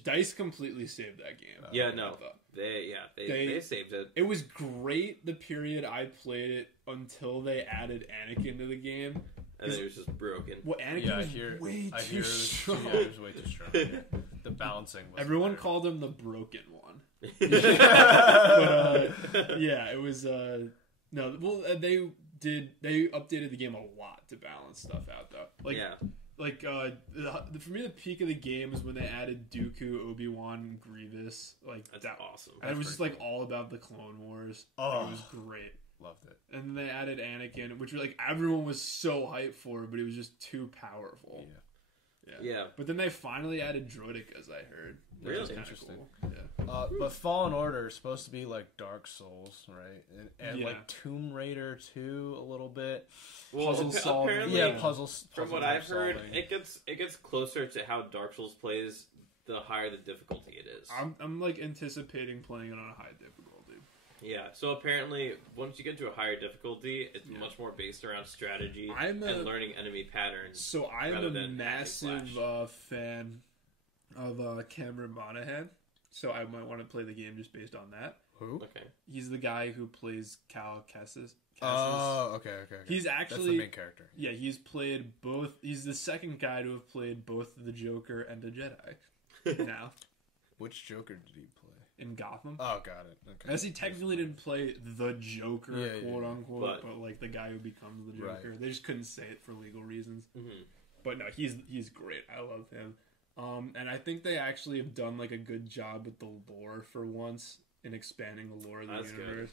Dice completely saved that game. Yeah, I no, thought. they saved it. It was great the period I played it until they added Anakin to the game. And then it was just broken. Well, Anakin Yeah, I was hear. way I too hear. strong. Yeah, it was way too strong. Yeah. The balancing. Was Everyone better. called him the broken one. But, yeah, it was. No, well, they updated the game a lot to balance stuff out though. Like Yeah. Like for me, the peak of the game is when they added Dooku, Obi-Wan, and Grievous. Like That's that, awesome. and it was That's just like all about the Clone Wars. Oh. It was great. Loved it. And then they added Anakin, which like everyone was so hyped for, but he was just too powerful. Yeah. But then they finally added droidicas, I heard. Which Really? is kinda Interesting. cool. Yeah. But Fallen Order is supposed to be like Dark Souls, right? And Yeah. like Tomb Raider too, a little bit. Well, Puzzle solving. apparently, Yeah, puzzles. from what I've heard, it gets closer to how Dark Souls plays the higher the difficulty it is. I'm like anticipating playing it on a high difficulty. Yeah, so apparently, once you get to a higher difficulty, it's much more based around strategy and learning enemy patterns. So I'm rather a than massive hack fan of Cameron Monaghan. So I might want to play the game just based on that. Who? Okay. He's the guy who plays Cal Kestis. Oh, okay. He's That's actually the main character. Yeah, he's played both. He's the second guy to have played both the Joker and the Jedi. Now Which Joker did he play? in Gotham. Oh, got it. Okay. As he technically didn't play the Joker, Yeah, quote unquote, But- but like the guy who becomes the Joker. Right. They just couldn't say it for legal reasons. Mm-hmm. But no, he's great. I love him. And I think they actually have done like a good job with the lore for once in expanding the lore of the That's universe.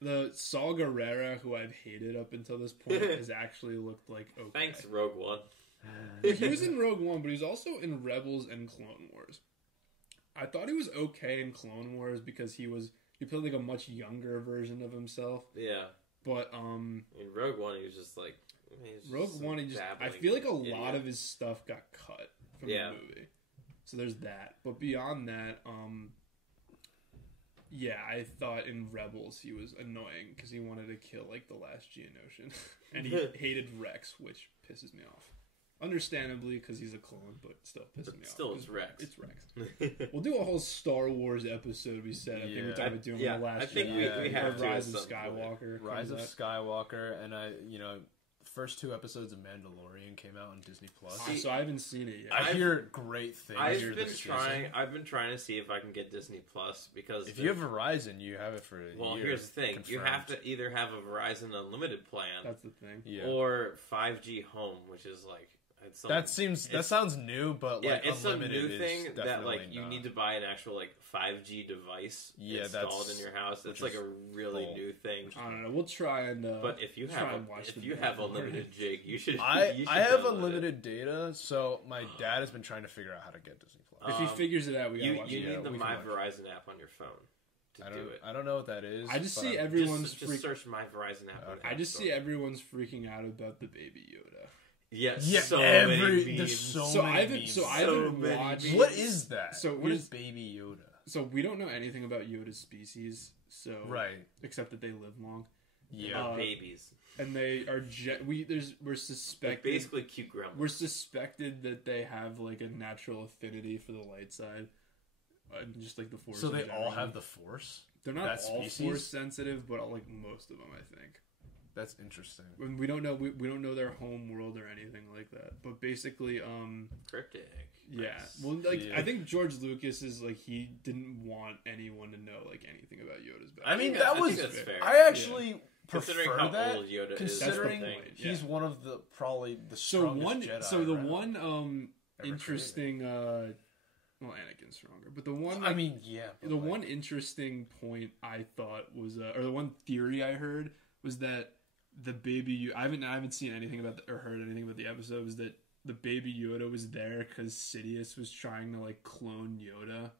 The Saul Guerrera, who I've hated up until this point, has actually looked like okay. Thanks, Rogue One. He was in Rogue One, but he was also in Rebels and Clone Wars. I thought he was okay in Clone Wars because he played like a much younger version of himself. Yeah. But In Rogue One, he was just like... Rogue One, I feel like a lot of his stuff got cut from the movie. So there's that. But beyond that, yeah, I thought in Rebels he was annoying because he wanted to kill like the last Geonosian. And he hated Rex, which pisses me off. Understandably, because he's a clone, but still pisses me off. Still, it's Rex. It's Rex. We'll do a whole Star Wars episode, we said. I think we're talking about doing the last I think we have to Rise of at some point. Skywalker. Rise of comes up. Skywalker, and the first 2 episodes of Mandalorian came out on Disney Plus. So I haven't seen it yet. I hear great things. I've been trying to see if I can get Disney Plus because If you have Verizon, you have it for a year. here's the thing: confirmed. you have to either have a Verizon Unlimited plan That's the thing. or 5G Home, which is like That sounds new, but like it's a unlimited new thing is that definitely like you not. need to buy an actual like 5G device installed that's- in your house. It's which like is a really full. new thing. I don't know. We'll try and. But if you try have and watch if the you have Mandalorian. unlimited jig, you should. I you should have download it. unlimited data, so my dad has been trying to figure out how to get Disney Plus. if he figures it out, we gotta watch You it. need the we can My watch it. Verizon app on your phone to do it. I don't know what that is. I just but see I'm- everyone's Just search My Verizon app. on the I App just Store. see everyone's freaking out about the Baby Yoda. Yes, Yeah, so many there's memes. so I many haven't. memes. So I So haven't many watched. memes. What is that? So what is here's- Baby Yoda? So we don't know anything about Yoda's species. So Right. except that they live long, Yeah. Babies. and they are. We're Like suspected. basically cute gremlins. We're suspected that they have like a natural affinity for the light side, just like the Force. So in they all general. have the Force? They're not that all species? Force sensitive, but like most of them, I think. That's interesting. And we don't know. We don't know their home world or anything like that. But basically, Cryptic. yeah. Nice. Well, like Yeah. I think George Lucas is like he didn't want anyone to know like anything about Yoda's backstory. I mean, I that think was. that's fair. I actually Considering prefer how that. old Yoda is. Considering That's the point, he's yeah. one of the probably the so strongest one. Jedi. So the around. one Ever interesting. Well, Anakin's stronger, but the one. I mean, yeah. but the like- one interesting point I thought was, or the one theory I heard was that the baby. I haven't seen anything about or heard anything about the episode. Was that the baby Yoda was there because Sidious was trying to like clone Yoda,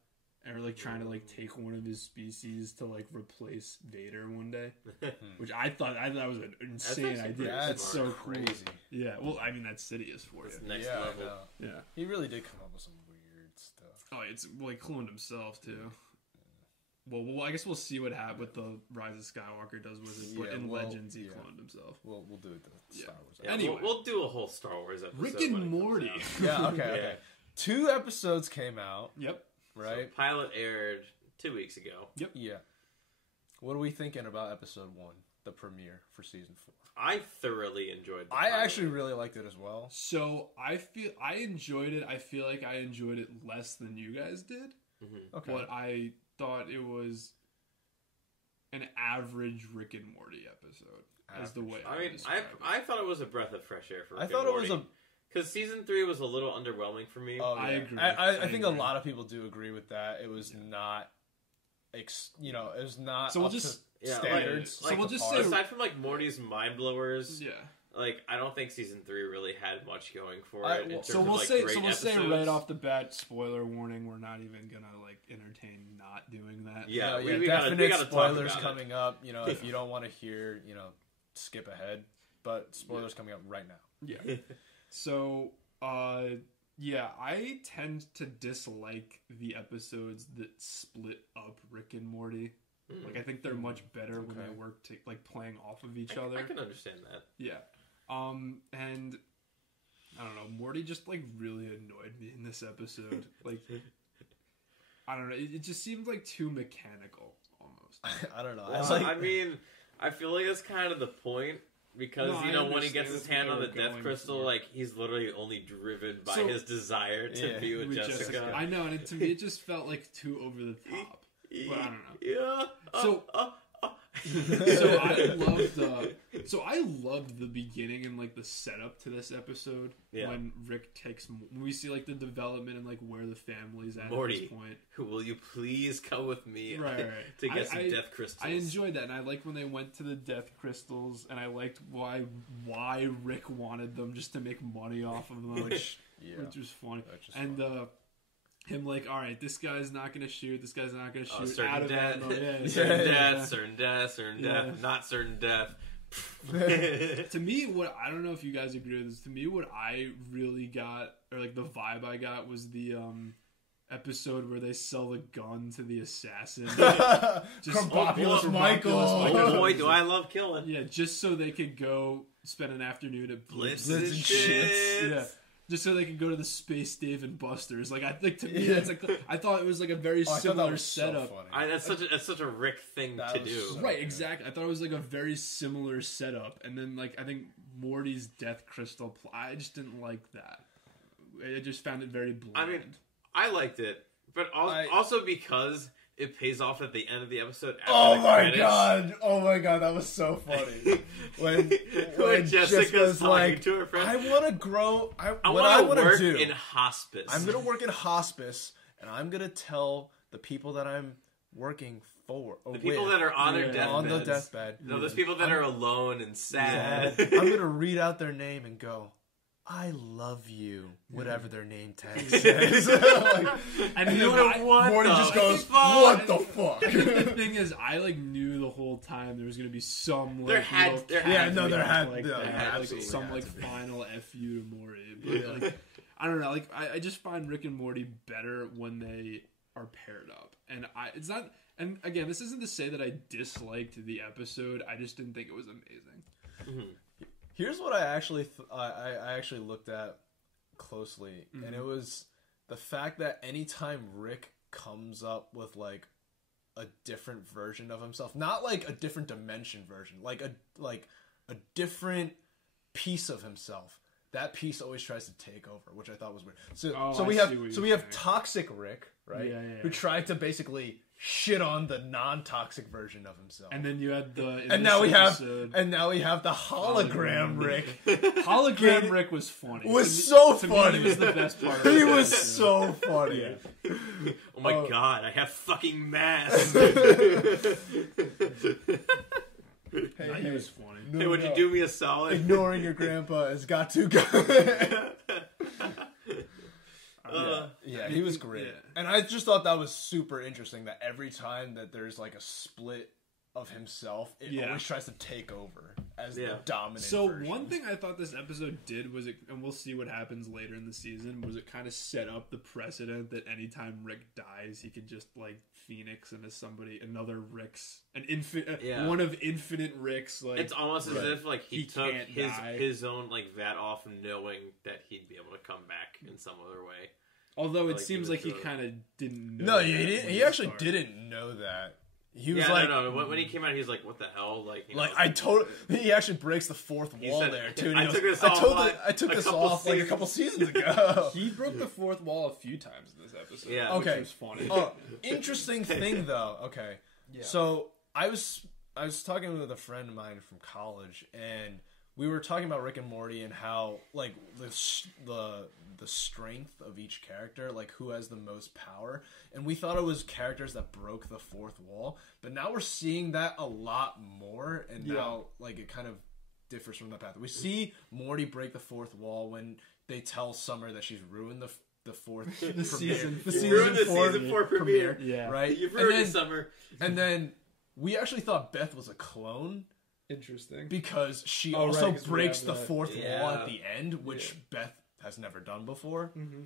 or like trying to like take one of his species to like replace Vader one day, which I thought was an insane actually idea. pretty That's so smart. cool. crazy. Yeah, well, I mean that's Sidious for you. That's next yeah, I level. know. Yeah. He really did come up with some weird stuff. Oh, it's well, he cloned himself too. Well, I guess we'll see what the Rise of Skywalker does with it. But Yeah, in well, Legends, he yeah. cloned himself. We'll do it the Star Wars. Yeah, Anyway. we'll do a whole Star Wars episode. Rick when it and comes Morty. out. Yeah, okay. 2 episodes came out, Yep. right? So pilot aired 2 weeks ago. Yeah. What are we thinking about episode 1, the premiere for season 4? I thoroughly enjoyed. The I pilot. actually really liked it as well. So I enjoyed it. I feel like I enjoyed it less than you guys did. Mhm. Okay. But I thought it was. an average Rick and Morty episode. As the way I mean, I thought it was a breath of fresh air for Rick I thought and it was Morty. Because season 3 was a little underwhelming for me. Oh, yeah. I agree. I think a lot of people do agree with that. It was not, it was not. So we'll up just to standards. so we'll just say, aside from like Morty's mind blowers, yeah. like I don't think season 3 really had much going for it. In terms So of, we'll like, say great say episodes. right off the bat, spoiler warning. We're not even gonna like entertain not doing that. Yeah, we gotta talk spoilers about coming up. If you don't want to hear, skip ahead. But spoilers coming up right now. Yeah. So, yeah, I tend to dislike the episodes that split up Rick and Morty. Like, I think they're much better when they work playing off of each other. I can understand that. Yeah. And I don't know, Morty just like really annoyed me in this episode. Like, I don't know, it just seemed like too mechanical almost. I don't know. Well, I mean, I feel like that's kind of the point. Because, when he gets his hand on the death crystal, like, he's literally only driven by his desire to be with Jessica. I know, and to me it just felt like too over the top. But I don't know. Yeah. So I loved the beginning and like the setup to this episode when Rick when we see like the development and like where the family's at Morty, this point. Will you please come with me right. to get some death crystals? I enjoyed that, and I liked when they went to the death crystals, and I liked why Rick wanted them just to make money off of them, which was funny. And him like, all right, this guy's not gonna shoot. This guy's not gonna shoot. Certain death, certain death, not certain death. To me, I don't know if you guys agree with this. To me, what I really got, or like the vibe I got, was the episode where they sell the gun to the assassin. From Populous Michael. Oh boy, do I love killing! Yeah, just so they could go spend an afternoon at Blitz and shit. Yeah. Just so they could go to the Space Dave and Buster's. Like, I think to me, that's like, I thought it was like a very similar setup. So that's such a Rick thing to do. So right, exactly. I thought it was like a very similar setup. And then, like, I think Morty's Death Crystal, I just didn't like that. I just found it very bland. I mean, I liked it, but also because it pays off at the end of the episode. Oh my god! That was so funny. when Jessica's like, to her friend, I want to grow. I want to work in hospice. I'm gonna work in hospice, and I'm gonna tell the people that I'm working for, the people that are on their deathbed. On the deathbed. No, those people that are alone and sad. I'm gonna read out their name and go, I love you, whatever their name tag says. And you know what? Morty just goes, what the fuck? The thing is, I like knew the whole time there was gonna be some like there had some like final FU to Morty. But like, I don't know. Like, I just find Rick and Morty better when they are paired up, and it's not. And again, this isn't to say that I disliked the episode. I just didn't think it was amazing. Mm-hmm. Here's what I actually I actually looked at closely, and it was the fact that anytime Rick comes up with like a different version of himself, not like a different dimension version, like a different piece of himself, that piece always tries to take over, which I thought was weird. So we have toxic Rick, right? Yeah. Who tried to basically shit on the non-toxic version of himself. And then you had now we have the hologram Rick. Hologram Rick was funny. Funny. He was the best part. He was so funny. Yeah. Oh my god, I have fucking mass. He was funny. Hey, would you do me a solid? Ignoring your grandpa has got to go. Yeah, he was great. Yeah. And I just thought that was super interesting that every time that there's like a split of himself, it always tries to take over as the dominant version. One thing I thought this episode did was, and we'll see what happens later in the season, was it kind of set up the precedent that anytime Rick dies, he could just like Phoenix into another Rick's, one of infinite Ricks. Like, it's almost as if like he took his own like vat off, knowing that he'd be able to come back in some other way. Although it seems like he kind of didn't know. No, he didn't. He actually didn't know that. He was like, no. When he came out, he was like, "What the hell?" He actually breaks the fourth wall there too. I took this off like a couple seasons ago. He broke the fourth wall a few times in this episode. Yeah. Okay. Which was funny. Interesting thing though. Okay. Yeah. So I was talking with a friend of mine from college, and we were talking about Rick and Morty and how like the strength of each character, like who has the most power, and we thought it was characters that broke the fourth wall, but now we're seeing that a lot more, and now like it kind of differs from the path. We see Morty break the fourth wall when they tell Summer that she's ruined the fourth the premiere. season season 4 premiere. Yeah. Right? You've ruined it, Summer. And then we actually thought Beth was a clone Interesting. because she Oh, right, also 'cause we breaks have the that. fourth Yeah. wall at the end, which Yeah. Beth has never done before. Mm-hmm.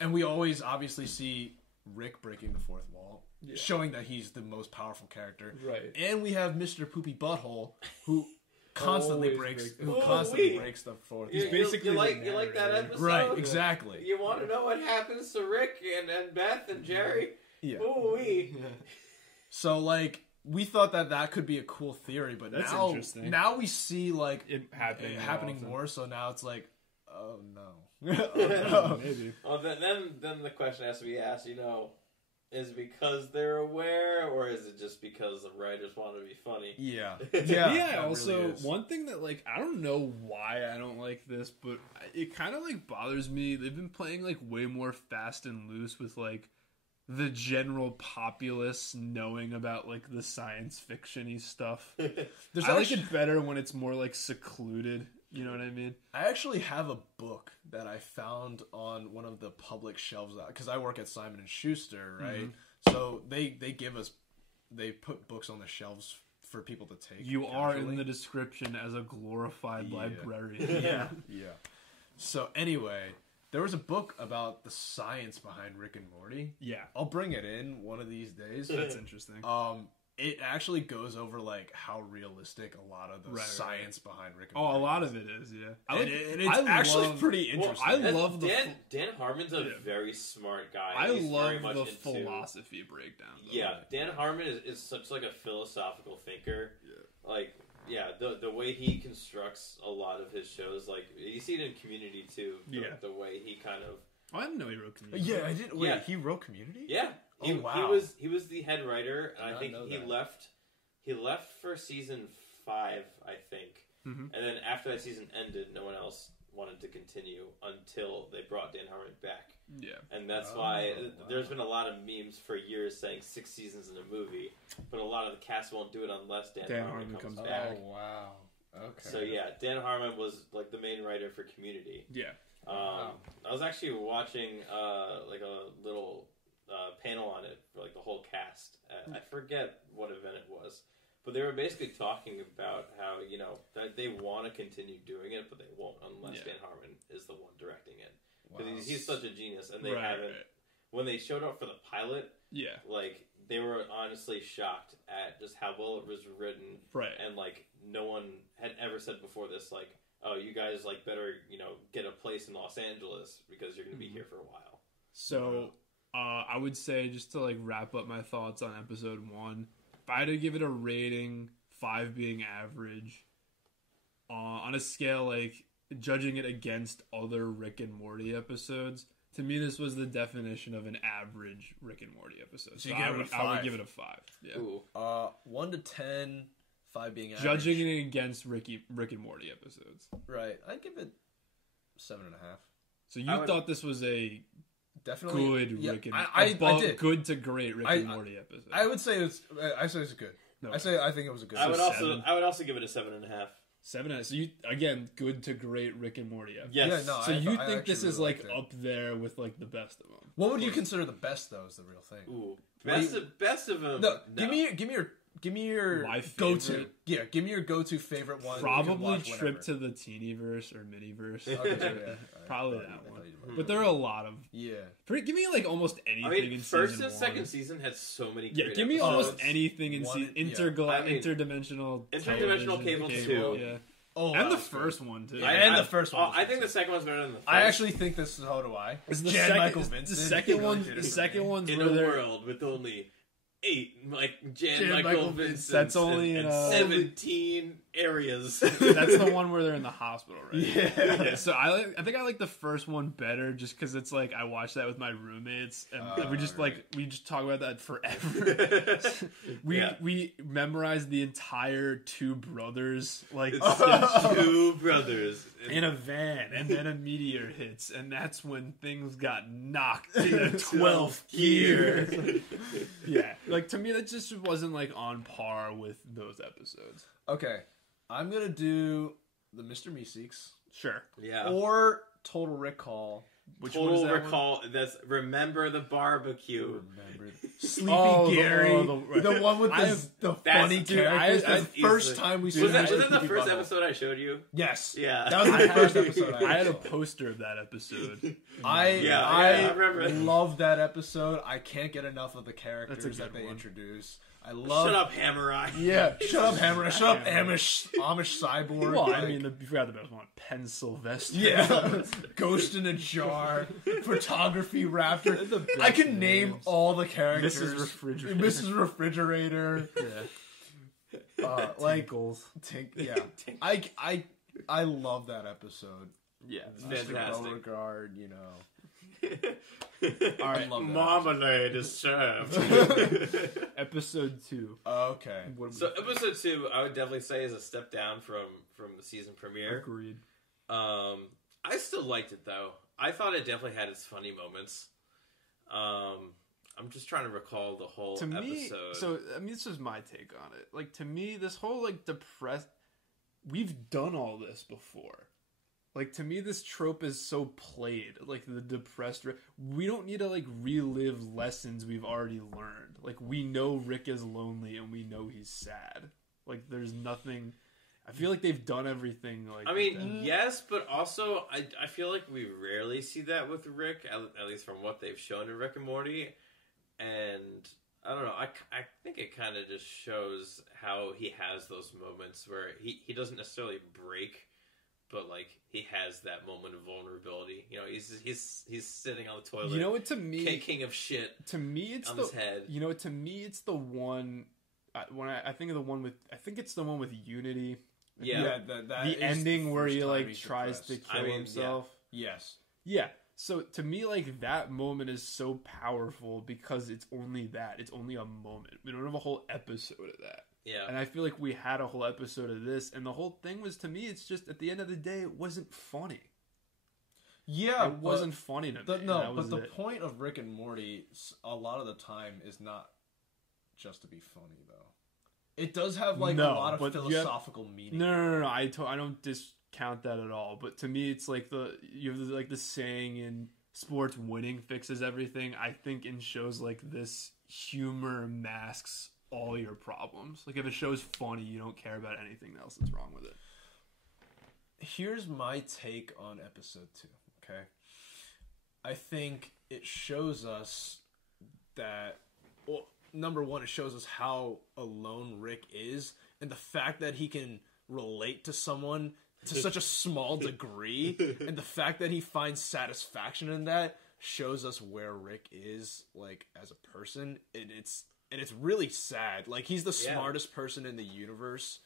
And we always obviously see Rick breaking the fourth wall, showing that he's the most powerful character. Right. And we have Mr. Poopy Butthole, who constantly Always breaks the fourth You, wall. basically you the like that narrator. episode? Right, exactly. You want to know what happens to Rick and Beth and Jerry? Yeah. Ooh-wee. So, like, we thought that could be a cool theory, but That's now, interesting. now we see, like, It happening more, so now it's like, oh no. Maybe. Well, then the question has to be asked, is it because they're aware, or is it just because the writers want to be funny? Yeah. Yeah, that also, really is. one thing that, like, I don't know why I don't like this, but it kind of, like, bothers me. They've been playing, like, way more fast and loose with, like, the general populace knowing about, like, the science fiction-y stuff. I like it better when it's more, like, secluded. You know what I mean? I actually have a book that I found on one of the public shelves because I work at Simon & Schuster, right? Mm-hmm. So they put books on the shelves for people to take. You are in casually. the description as a glorified librarian. Yeah. So anyway, there was a book about the science behind Rick and Morty. Yeah. I'll bring it in one of these days. That's interesting. It actually goes over like how realistic a lot of the science behind Rick and Oh, Morty a lot is. of it is, yeah. And it's actually pretty interesting. I love the Dan Harmon's a very smart guy. I He's very love much the into- philosophy breakdown. Yeah, Dan Harmon is such like a philosophical thinker. Yeah. Like, yeah, the way he constructs a lot of his shows, like you see it in Community too. The way he kind of. Oh, I didn't know he wrote Community. Yeah, I didn't. Wait, Yeah. he wrote Community? Yeah. Oh, wow. He was the head writer, and I think he left. He left for season 5, I think, and then after that season ended, no one else wanted to continue until they brought Dan Harmon back. Yeah, and that's why there's been a lot of memes for years saying 6 seasons in a movie, but a lot of the cast won't do it unless Dan Harmon comes back. Oh wow. Okay. So yeah, Dan Harmon was like the main writer for Community. Yeah. I was actually watching like a little panel on it for like the whole cast. I forget what event it was, but they were basically talking about how that they want to continue doing it, but they won't unless Dan Harmon is the one directing it because he's such a genius, and they haven't. When they showed up for the pilot, like they were honestly shocked at just how well it was written, and like no one had ever said before this, like, oh, you guys like better get a place in Los Angeles because you're going to be here for a while. So I would say, just to like wrap up my thoughts on episode 1, if I had to give it a rating, 5 being average, on a scale like judging it against other Rick and Morty episodes, to me this was the definition of an average Rick and Morty episode. So I would give it a 5. Yeah. Ooh. 1 to 10, 5 being average. Judging it against Rick and Morty episodes. Right. I'd give it 7.5. So you thought this was a definitely good Rick and I did. good to great Rick and Morty episode. I would say it's good. No. I think it was a good. I would seven. also give it a 7.5. 7. So you again, good to great Rick and Morty episode. Yes. Yeah, no, So you think actually this is really like liked it. up there with like the best of them? What would you consider the best though? Is the real thing? Ooh, best of them. No, give me your My go-to. favorite? Yeah, give me your go-to favorite one. Probably Trip to the Teenyverse or Miniverse. Probably that one. But there are a lot of. Yeah. Give me like almost anything I mean, in first season and 1. second season had so many. Yeah, Great give me episodes. almost anything in interdimensional. Interdimensional Cable 2. Yeah. Oh, And the first one too. And the first one. I think the second one's better than the first. I actually think this is how do I. Is the Jan second, Michael is Vincent. the second one? The second one's in where a they're world with only 8 like Jan Jan Michael Michael Vincent. That's only and in 17 areas. That's the one where they're in the hospital, right? Yeah. So I think I like the first one better, just because it's like I watched that with my roommates, and we just talk about that forever. we memorized the entire Two Brothers, like Two brothers in a van, and then a meteor hits, and that's when things got knocked into 12th gear. Yeah, like to me that just wasn't like on par with those episodes. Okay, I'm gonna do the Mr. Meeseeks. Sure. Yeah. Or Total Recall. Which one Total is that Recall. That's Remember the Barbecue. Sleepy Gary. The one with the funny dude, characters. I the first time we saw that. Was that the first episode I showed you? Yes. Yeah. That was the first episode I had a poster of that episode. I remember. love that episode. I can't get enough of the characters that they introduce. I love. Shut up, Hammer Eye. Yeah, shut up, Hammer. Shut up, Amish Cyborg. Well, I mean, you forgot the best one, Penn Sylvester. Yeah, Ghost in a Jar, Photography Raptor. I can name all the characters. Mrs. Refrigerator. Yeah. Tinkles. Yeah. I love that episode. Yeah, fantastic. Beauregard, you know. All right, marmalade is served. Episode 2. Okay. So episode 2, I would definitely say is a step down from the season premiere. Agreed. I still liked it though. I thought it definitely had its funny moments. I'm just trying to recall the whole episode. So I mean, this is my take on it. Like to me, this whole like depressed. We've done all this before. Like, to me, this trope is so played. Like, the depressed... We don't need to, like, relive lessons we've already learned. Like, we know Rick is lonely and we know he's sad. Like, there's nothing... I feel like they've done everything, like... I mean, yes, but also, I feel like we rarely see that with Rick, at least from what they've shown in Rick and Morty. And, I don't know, I think it kind of just shows how he has those moments where he doesn't necessarily break... But like he has that moment of vulnerability, you know. He's sitting on the toilet. You know what? To me, king of shit. To me, it's on his head. You know, to me, it's the one. When I think of the one with, I think it's the one with Unity. Yeah, the ending where he like tries to kill himself. Yeah. Yes. Yeah. So to me, like that moment is so powerful because it's only that. It's only a moment. We don't have a whole episode of that. Yeah. And I feel like we had a whole episode of this, and the whole thing was, to me, it's just, at the end of the day, it wasn't funny. Yeah, it wasn't funny to me. No, but the point of Rick and Morty, a lot of the time, is not just to be funny, though. It does have, like, a lot of philosophical meaning. No. I don't discount that at all. But to me, it's like you have, like, the saying in sports, winning fixes everything. I think in shows like this, humor masks all your problems. Like, if a show's funny, you don't care about anything else that's wrong with it. Here's my take on episode 2, okay? I think it shows us that, well, number one, it shows us how alone Rick is, and the fact that he can relate to someone to such a small degree, and the fact that he finds satisfaction in that shows us where Rick is, like, as a person, and it's really sad. Like, he's the smartest person in the universe,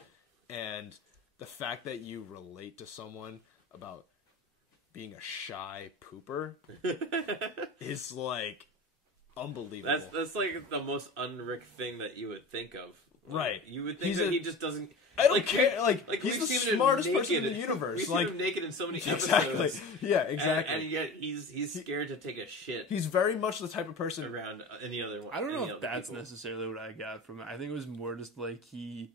and the fact that you relate to someone about being a shy pooper is, like, unbelievable. That's like the most un-Rick thing that you would think of. Like, right. You would think he just doesn't... I don't care. Like he's the smartest person in the universe. We've like seen him naked in so many exactly. episodes. Yeah, exactly. And yet he's scared to take a shit. He's very much the type of person around any other one. I don't know if that's necessarily what I got from it. I think it was more just like he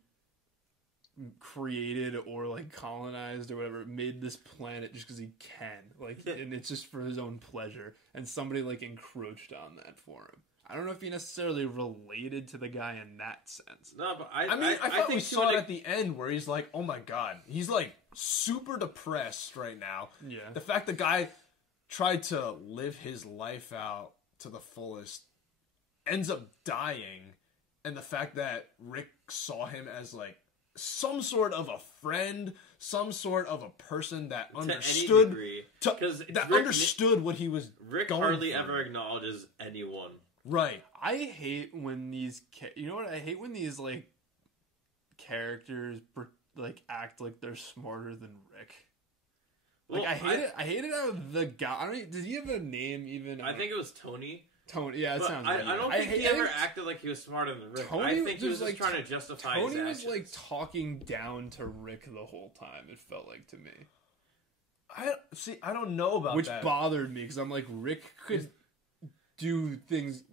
created or like colonized or whatever, made this planet just because he can. Like, and it's just for his own pleasure. And somebody like encroached on that for him. I don't know if he necessarily related to the guy in that sense. No, but I thought we saw it at the end where he's like, oh my god, he's like super depressed right now. Yeah. The fact the guy tried to live his life out to the fullest, ends up dying, and the fact that Rick saw him as like some sort of a friend, some sort of a person that understood understood what he was Rick going hardly through. Ever acknowledges anyone. Right. I hate when these... You know what? I hate when these, like, characters... like act like they're smarter than Rick. Well, Like I hated how the guy. I don't. Did he have a name even? I think it was Tony. Tony. Yeah, that But sounds. I right. don't think he ever acted like he was smarter than Rick. Tony I think he was was, just like, trying to justify Tony his was actions. like talking down to Rick the whole time. It felt like to me, I don't know about which that. bothered me because I'm like Rick could do things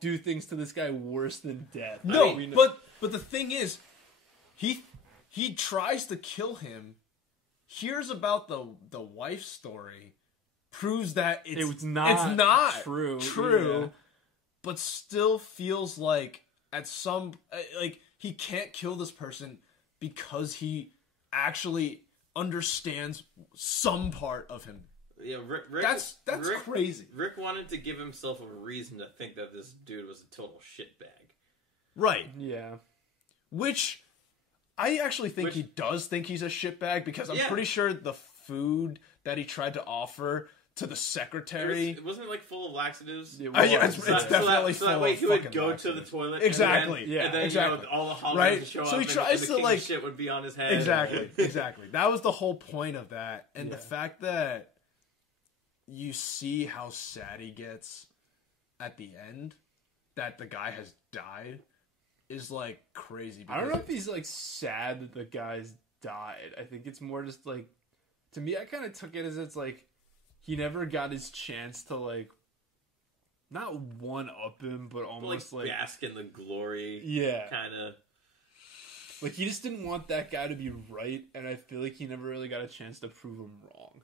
do things to this guy worse than death. No, I mean, but the thing is, he tries to kill him. Hears about the wife story, proves that it's not true, yeah. But still feels like at some like he can't kill this person because he actually understands some part of him. Yeah, Rick, that's Rick, crazy. Rick wanted to give himself a reason to think that this dude was a total shitbag. Right. Yeah. Which I actually think he does think he's a shitbag because I'm pretty sure the food that he tried to offer to the secretary wasn't it like full of laxatives? It's definitely full of that way he would go laxatives. to the toilet. Exactly. And then exactly. You know, all the holograms right? would show so up. he tries and to the like shit would be on his head. Exactly. That was the whole point of that, and the fact that you see how sad he gets at the end, that the guy has died, is like crazy. I don't know if he's like sad that the guy's died. I think it's more just like, to me, I kind of took it as it's like he never got his chance to like not one up him, but almost like bask in the glory. Yeah, kind of. Like he just didn't want that guy to be right, and I feel like he never really got a chance to prove him wrong.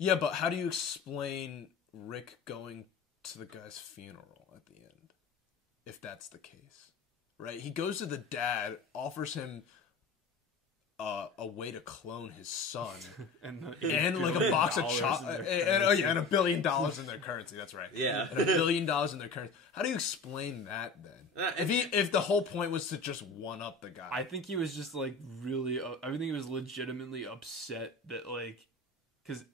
Yeah, but how do you explain Rick going to the guy's funeral at the end, if that's the case? Right? He goes to the dad, offers him a way to clone his son, and like a box of chocolate, and $1 billion in their currency. That's right. Yeah, and $1 billion in their currency. How do you explain that then? If the whole point was to just one up the guy, I think he was just like really. I think he was legitimately upset that like, because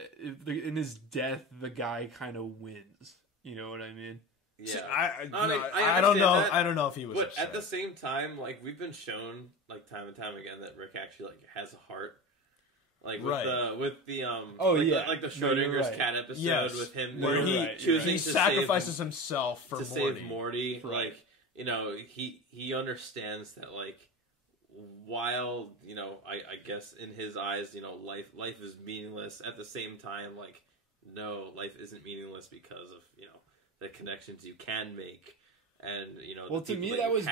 in his death the guy kind of wins. You know what I mean? Yeah, I don't know. That, I don't know if he was. But upset. at the same time, like we've been shown, like time and time again, that Rick actually like has a heart. Like with the like the Schrodinger's cat episode with him where he choosing he sacrifices himself for to Morty. save Morty. Right. Like he understands that like while I guess in his eyes life is meaningless. At the same time, like no, life isn't meaningless because of the connections you can make, and well, to me that was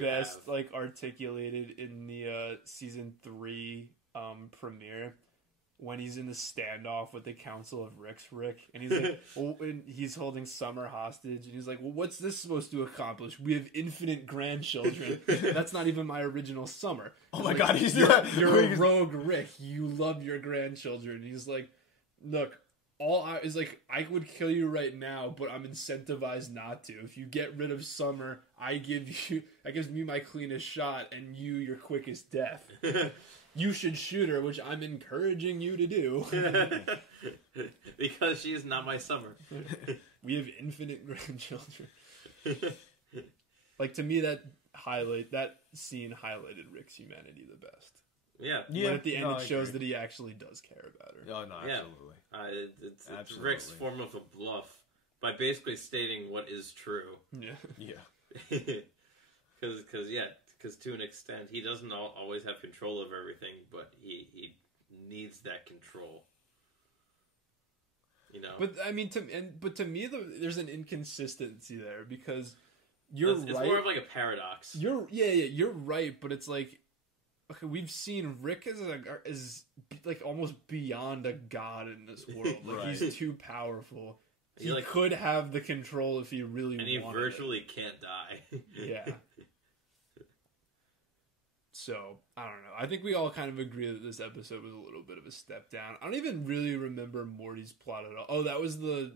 best like articulated in the season 3 premiere when he's in the standoff with the Council of Rick, and he's like, and he's holding Summer hostage, and he's like, well, what's this supposed to accomplish? We have infinite grandchildren. That's not even my original Summer. Oh my God, you're a rogue Rick. You love your grandchildren. He's like, look. I would kill you right now, but I'm incentivized not to. If you get rid of Summer, that gives me my cleanest shot, and you your quickest death. You should shoot her, which I'm encouraging you to do. Because she is not my Summer. We have infinite grandchildren. Like, to me, that scene highlighted Rick's humanity the best. Yeah. But at the end, it shows that he actually does care about her. Oh, no, absolutely. It's Rick's form of a bluff by basically stating what is true. Yeah. Because to an extent, he doesn't always have control of everything, but he needs that control. But I mean, to me, there's an inconsistency there because you're right. It's more of like a paradox. You're right, but it's like. Okay, we've seen Rick is like almost beyond a god in this world. Like he's too powerful. He could have the control if he really wanted. And he virtually can't die. Yeah. So, I don't know. I think we all kind of agree that this episode was a little bit of a step down. I don't even really remember Morty's plot at all. Oh, that was the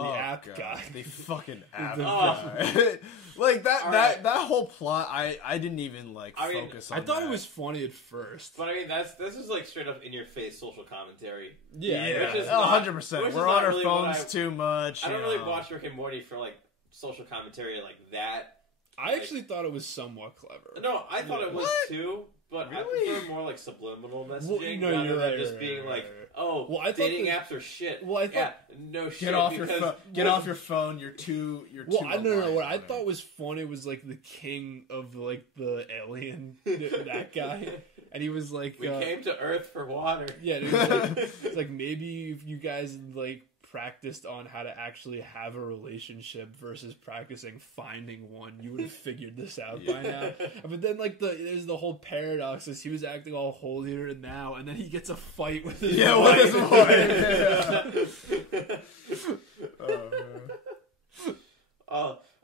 app guy. The fucking app guy. Like, that whole plot, I didn't even, focus on I thought it was funny at first. But, I mean, this is, straight up in-your-face social commentary. Yeah. Which is 100%. We're on our phones too much. I don't really watch Rick and Morty for, social commentary like that. I actually thought it was somewhat clever. No, I thought it was What? too, but I Really? prefer more like subliminal messaging no, rather you're than right, just right, being right, like, right, right. "Oh, Well, I thought dating the- apps are shit." Well, I thought- no shit. Get off your because phone. Get off your phone. You're too. Well, I no. What I reliant thought on was funny was like the king of like the alien, that guy, and he was like, We came to Earth for water. yeah, it was like, it's like maybe if you guys like practiced on how to actually have a relationship versus practicing finding one, you would have figured this out by now. But then like there's the whole paradox is he was acting all holier and now, and then he gets a fight with his Yeah, wife. with his wife.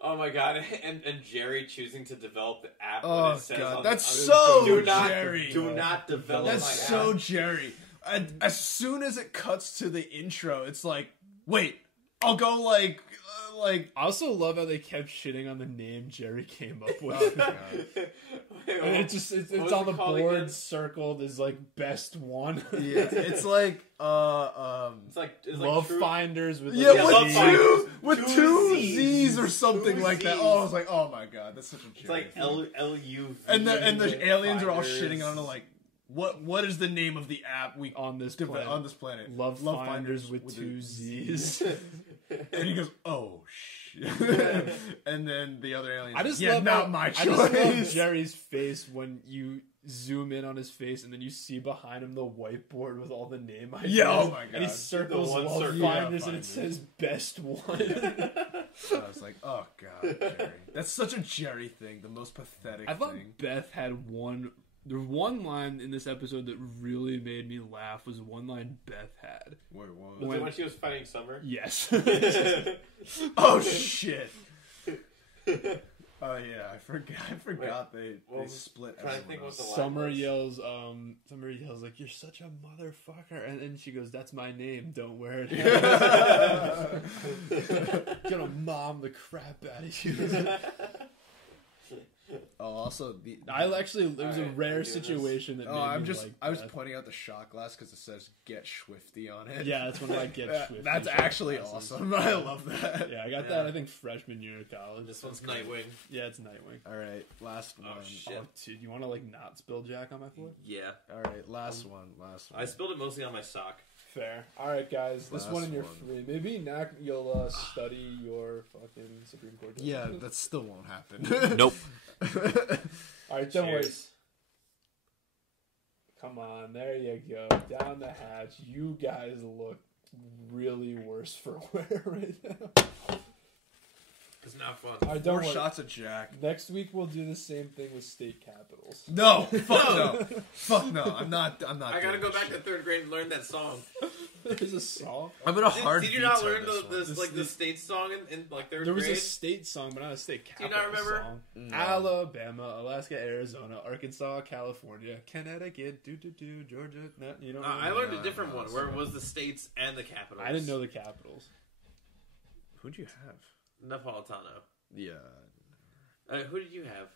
Oh my god! And Jerry choosing to develop the app. Oh, when it says God, on that's the, so do not, Jerry. Do not develop. That's my so app. Jerry. And as soon as it cuts to the intro, it's like, wait, I'll go like. I also love how they kept shitting on the name Jerry came up with. Oh, God. And it's was on it the called board again? circled as like best one. Yeah, it's like It's like Love true, Finders with yeah, like, Love with Finders. two with Two two Z's. Z's or something Two like that. Z's. Oh, I was like, oh my God, that's such a It's like Jerry thing. LU. and the aliens are all shitting on it like, what is the name of the app we on this develop planet. on this planet? Love Finders with a two Z's. And he goes, oh shit. And then the other aliens, I just yeah, love not how- my I just love choice. Jerry's face when you zoom in on his face and then you see behind him the whiteboard with all the name ideas. Yeah, oh my And he God. circles The one Love circle. Finders Yeah, and it Finders. says best one. I was like, oh God, Jerry. That's such a Jerry thing, the most pathetic I thought thing. Beth had one. The one line in this episode that really made me laugh was one line Beth had. Wait, what? Was it when she was fighting Summer? Yes. Oh shit. Oh yeah, I forgot they split. trying to think what the line Summer was. yells like, "You're such a motherfucker," and then she goes, "That's my name. Don't wear it." Gonna mom the crap out of you. Oh, also I actually, it was Alright, a I'm rare doing this. situation that. Oh, made I'm me just. like I was Beth. pointing out the shot glass because it says "Get Swifty" on it. Yeah, that's when I get Swifty That's shot actually glasses. awesome. I love that. Yeah, I got that. I think freshman year of college. This one's Nightwing. Yeah, it's Nightwing. All right, last one. Shit. Oh, dude, you want to like not spill Jack on my floor? Yeah. All right, last one. I spilled it mostly on my sock. Fair. All right, guys. This Last one in your one. free. Maybe next you'll study your fucking Supreme Court. Justice. Yeah, that still won't happen. Nope. All right, don't worry. Cheers. Come on, there you go. Down the hatch. You guys look really worse for wear right now. It's not fun. All right, don't 4 worry. shots of Jack. Next week we'll do the same thing with state capitals. No, fuck no, fuck no. I'm not. I gotta doing go this back to shit. 3rd grade and learn that song. There's a song. I'm gonna hard. Did you not veto learn this one. the state song in like 3rd There was grade? a state song, but not a state Do capital you not remember? song. No. Alabama, Alaska, Arizona, Arkansas, California, Connecticut, Georgia. No, you don't. I know? learned a different one where it was the states and the capitals. I didn't know the capitals. Who'd you have? Napolitano. Yeah, Who did you have?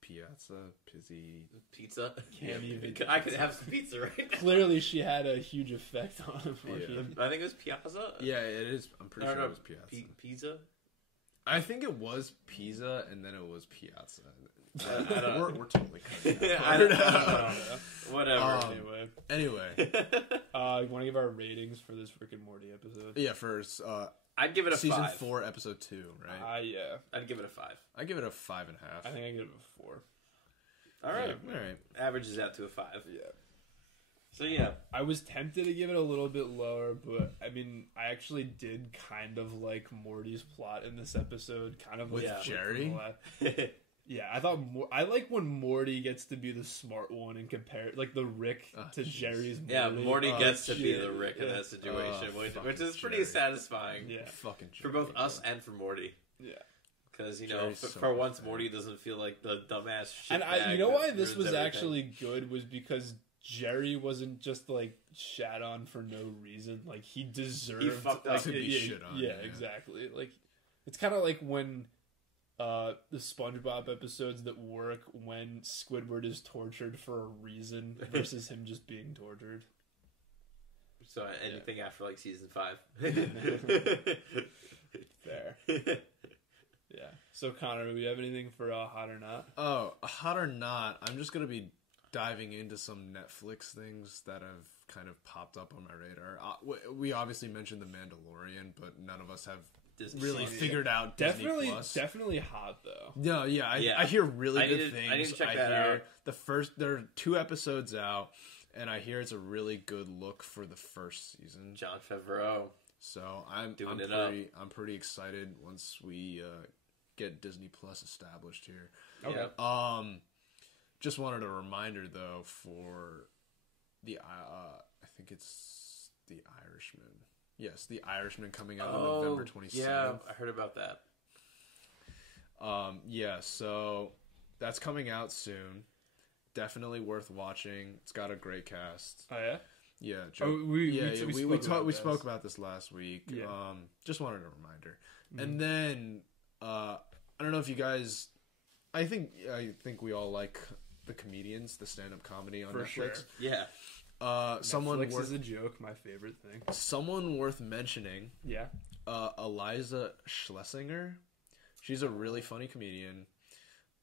Piazza, Pizzy. Pizza. Can't even. I could have some pizza right now. Clearly, she had a huge effect on him. Yeah. I think it was Piazza. Yeah, it is. I'm pretty sure it was Piazza. Pizza. I think it was Pisa, and then it was Piazza. I don't- We're totally cutting that I part. don't know. Whatever. Anyway, Anyway, you want to give our ratings for this Rick and Morty episode? yeah, first I'd give it a season 5. 4, episode 2, right? Yeah. I'd give it a 5. I give it a 5.5. I think I give it a 4. All right. All right. Averages out to a 5. Yeah. So yeah. I was tempted to give it a little bit lower, but I mean, I actually did kind of like Morty's plot in this episode, kind of like With Jerry? Yeah, I thought I like when Morty gets to be the smart one and compare like the Rick to jeez. Jerry's. Yeah, Morty Oh, gets to be shit. the Rick in Yeah. that situation, Oh, which fucking is pretty Jerry. satisfying. Yeah, Fucking For both us and for Morty. yeah. Because, you know, Jerry's so for once, bad. Morty doesn't feel like the dumbass shit. And you know why this was actually good was because Jerry wasn't just like shat on for no reason. Like he deserved He fucked up like, to be yeah, shit on, Yeah, yeah. exactly. Like it's kind of like when the SpongeBob episodes that work when Squidward is tortured for a reason versus him just being tortured. So anything after like season 5. Fair. Yeah. So Connor, do we have anything for hot or not? Oh, hot or not, I'm just going to be diving into some Netflix things that have kind of popped up on my radar. We obviously mentioned The Mandalorian, but none of us have Disney really Plus. figured out Disney Plus. Definitely hot though. No, I hear really good things. I need to check that hear out. There are 2 episodes out, and I hear it's a really good look for the first season. John Favreau. So I'm pretty excited once we get Disney Plus established here. Okay. Just wanted a reminder though for the I think it's The Irishman. Yes, The Irishman coming out on November 27th. Yeah, I heard about that. Yeah, so that's coming out soon. Definitely worth watching. It's got a great cast. Oh yeah. Yeah, we spoke spoke about this last week. Yeah. Just wanted a reminder. And then I don't know if you guys. I think we all like the comedians, the stand-up comedy on For Netflix. sure. Yeah. Netflix is a joke. My favorite thing. Someone worth mentioning. Yeah. Eliza Schlesinger. She's a really funny comedian.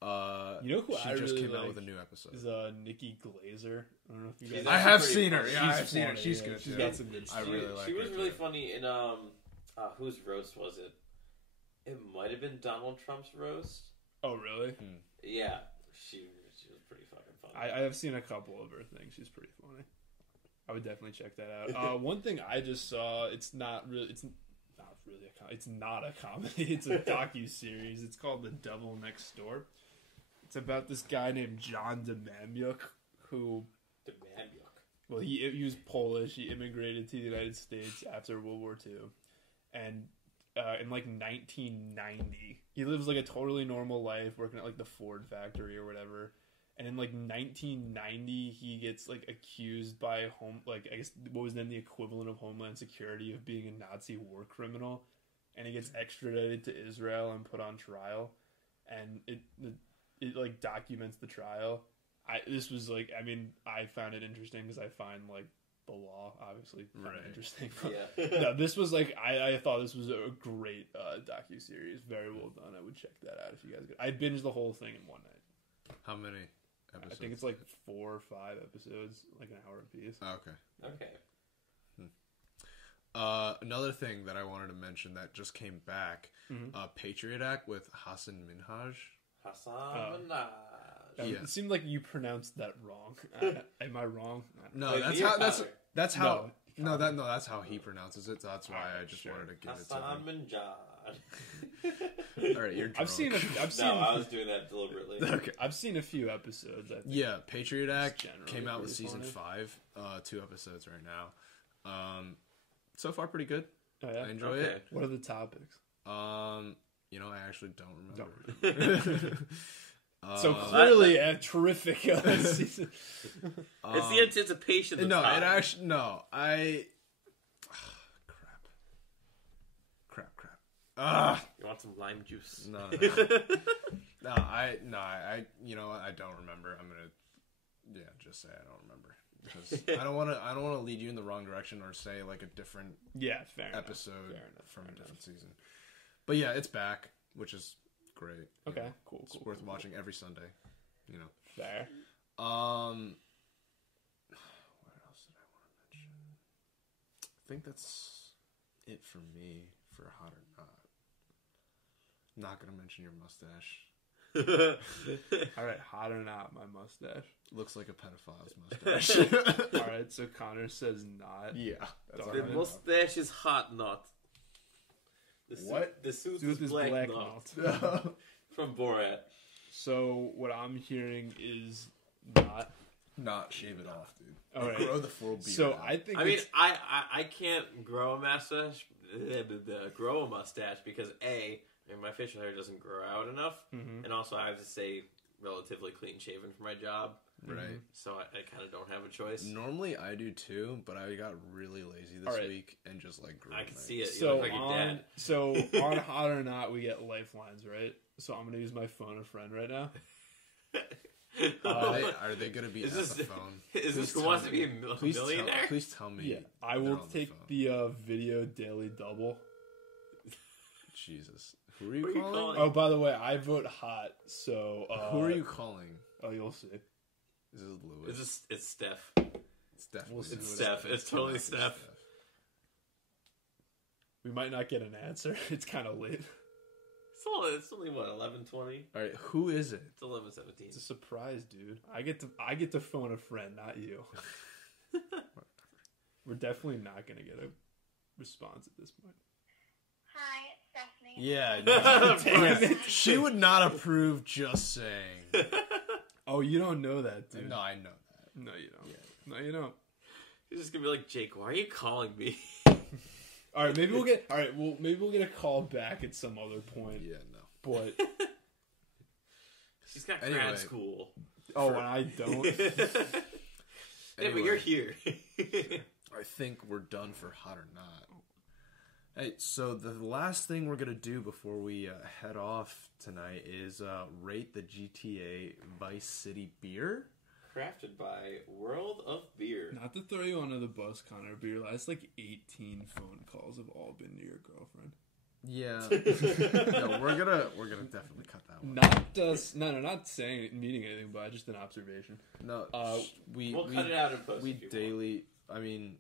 You know who she I just really came out like with a new episode. Is Nikki Glazer. I don't know if you guys. I have pretty seen her. funny. Yeah, I've She's seen her. funny, She's yeah. good. She's too. got some good I really like She her. was really too. funny in whose roast was it? It might have been Donald Trump's roast. Oh really? Yeah, she was pretty fucking funny. I have seen a couple of her things. She's pretty funny. I would definitely check that out. One thing I just saw. It's not really a comedy. It's a docu-series. It's called The Devil Next Door. It's about this guy named John Demamyuk who, well, he was Polish. He immigrated to the United States after World War II, and in like 1990, he lives like a totally normal life, working at like the Ford factory or whatever. And in like 1990, he gets like accused by I guess what was then the equivalent of Homeland Security of being a Nazi war criminal, and he gets extradited to Israel and put on trial, and it like documents the trial. I found it interesting because I find like the law obviously kind of interesting. Yeah. No, this was like I thought this was a great docu-series, very well done. I would check that out if you guys could. I binged the whole thing in one night. How many episodes? I think it's like 4 or 5 episodes, like an hour apiece. Oh, okay. Okay. Another thing that I wanted to mention that just came back, Patriot Act with Hassan Minhaj. It seemed like you pronounced that wrong. Am I wrong? No, Wait, that's how that's how he pronounces it. So that's why I just wanted to give it to him. Hassan and John. All right, you're drunk. I've seen. No, I was doing that deliberately. Okay. I've seen a few episodes. I think. Yeah, Patriot Act came out with pretty season funny. 5, 2 episodes right now. So far, pretty good. Oh, yeah? I enjoy it. What are the topics? I actually don't remember. So clearly a terrific season. It's the anticipation. That's high. Crap. You want some lime juice? No. I don't remember. I'm gonna, just say I don't remember because I don't want to lead you in the wrong direction or say like a different fair episode enough. from a different season. But yeah, it's back, which is great. Okay, cool. It's worth watching every Sunday. Fair. What else did I want to mention? I think that's it for me for hot or not. Not gonna mention your mustache. All right, hot or not, my mustache Looks like a pedophile's mustache. All right, so Connor says not. Yeah, that's The mustache is hot, not. The suit is black, not. From Borat. So what I'm hearing is not shave it off, dude. All right. Grow the full beard. So out. I think. I can't grow a mustache. Because my facial hair doesn't grow out enough, and also I have to stay relatively clean shaven for my job. Right. So I kind of don't have a choice. Normally I do too, but I got really lazy this week and just like grew. I can see it. You So look like your dad. So on hot or not, we get lifelines, right? So I'm gonna use my phone a friend right now. Are they gonna be on the phone? Is this who wants to be a millionaire? Please tell me. Yeah, I will take the video daily double. Jesus. Who are you calling? Oh, by the way, I vote hot. So Who are you calling? Oh, you'll see. Is this Lewis? It's Steph. It's definitely It's Steph. It's totally Steph. We might not get an answer. It's kind of late. It's only what 11:20. All right, who is it? It's 11:17. It's a surprise, dude. I get to phone a friend, not you. We're definitely not gonna get a response at this point. Hi, it's Stephanie. Yeah, damn it. She would not approve. Just saying. Oh, you don't know that, dude. No, I know that. No, you don't. Yeah. No, you don't. He's just gonna be like, Jake, why are you calling me? All right, maybe we'll get. All right, well, maybe we'll get a call back at some other point. Yeah, no. But She's got grad school. oh, and I don't. Yeah, but you're here. I think we're done for Hot or Not. Hey, so the last thing we're gonna do before we head off tonight is rate the GTA Vice City beer. Crafted by World of Beer. Not to throw you under the bus, Connor, but your last 18 phone calls have all been to your girlfriend. Yeah. No, we're gonna definitely cut that one. Not saying meaning anything, but just an observation. No, We'll cut it out in post. We if you daily. I mean,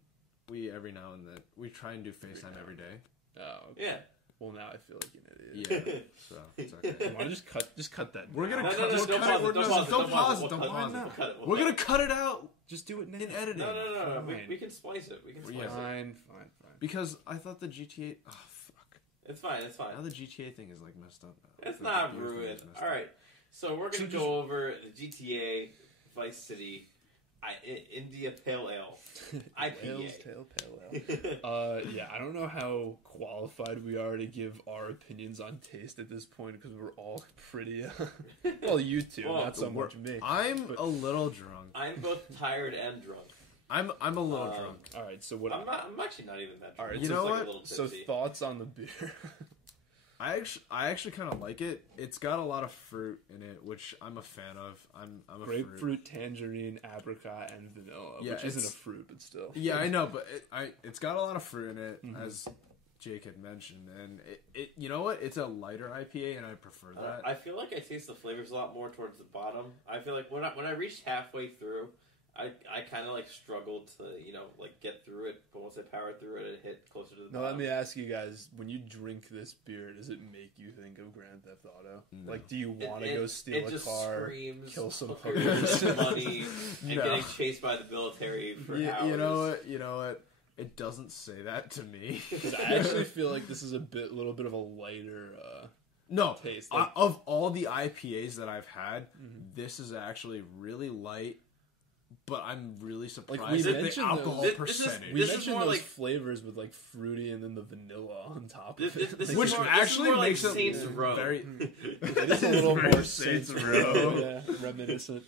we every now and then we try and do FaceTime every day. Oh, want. Yeah. well, now I feel like an idiot. Yeah, so it's okay. Why just cut that? We're gonna No, cut. no, Just don't cut pause it. it, don't pause it, Don't pause it. we'll Don't cut it, pause we'll it. cut it, we'll We're cut gonna it. cut it out Just do it now. in editing. No. Fine. We can splice it. We can splice it. Fine. Because I thought the GTA. Oh fuck! It's fine. It's fine. Now the GTA thing is like messed up now. It's The not beer thing is ruined. messed All up. right. So we're gonna go over the GTA Vice City India Pale Ale Whale's IPA. tail pale ale. Yeah, I don't know how qualified we are to give our opinions on taste at this point because we're all pretty. Well, you two, Well, not so much me. I'm a little drunk. I'm both tired and drunk. I'm a little drunk. All right, so what? I'm actually not even that drunk. All right, I'm you just know like what? A little So tipsy. thoughts on the beer? I actually kind of like it. It's got a lot of fruit in it, which I'm a fan of. I'm a Grapefruit, fruit. tangerine, apricot, and vanilla, Yeah, which isn't a it's- fruit, but still. Yeah, I know, but it's got a lot of fruit in it, Mm-hmm. as Jake had mentioned, and it you know what? It's a lighter IPA, and I prefer that. I feel like I taste the flavors a lot more towards the bottom. I feel like when I reached halfway through, I kind of like struggled to get through it, but once I powered through it, it hit closer to the Now, let bottom. me ask you guys: when you drink this beer, does it make you think of Grand Theft Auto? No. Like, do you want to It- go steal it a just car, screams kill some hookers, hookers? money, and No. getting chased by the military for hours. You know what? It doesn't say that to me. Because I actually feel like this is little bit of a lighter. No, Taste, like- of all the IPAs that I've had, this is actually really light. But I'm really surprised we at the mentioned alcohol those- percentage. We This is mentioned more those like- flavors with like fruity and then the vanilla on top of This it. is Which more- actually this is more makes like it Saints Row. very. it is a little very more Saints Saints Row. Row, yeah, reminiscent.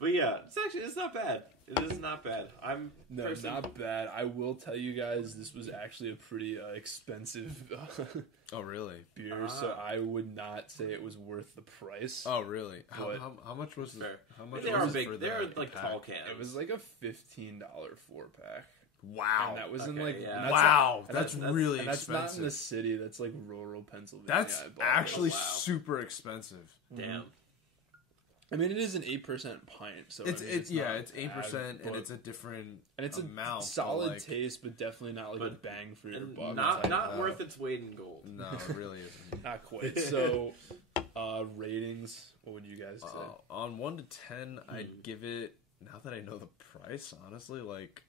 But yeah, it's not bad. It is not bad. No, not bad. I will tell you guys, this was actually a pretty expensive Oh really? beer, so I would not say it was worth the price. Oh really? How much was Fair. How much? They was are it big. for They're that like pack? tall cans. It was like a $15 4-pack. Wow. And that was in Okay, like yeah. and that's Wow, and that's that's- really and that's expensive. not in the city. That's like rural Pennsylvania. That's I bought it. actually Oh, wow. super expensive. Damn. I mean, it is an 8% pint, so It's I mean, it's not it's 8%, bad, and but- it's a different and it's amount. a solid but, like, taste, but definitely not like a But- bang for your And buck. not like, worth its weight in gold. No, it really isn't. Not quite. So, ratings. What would you guys say? On 1 to 10, I'd give it. Now that I know the price, honestly, like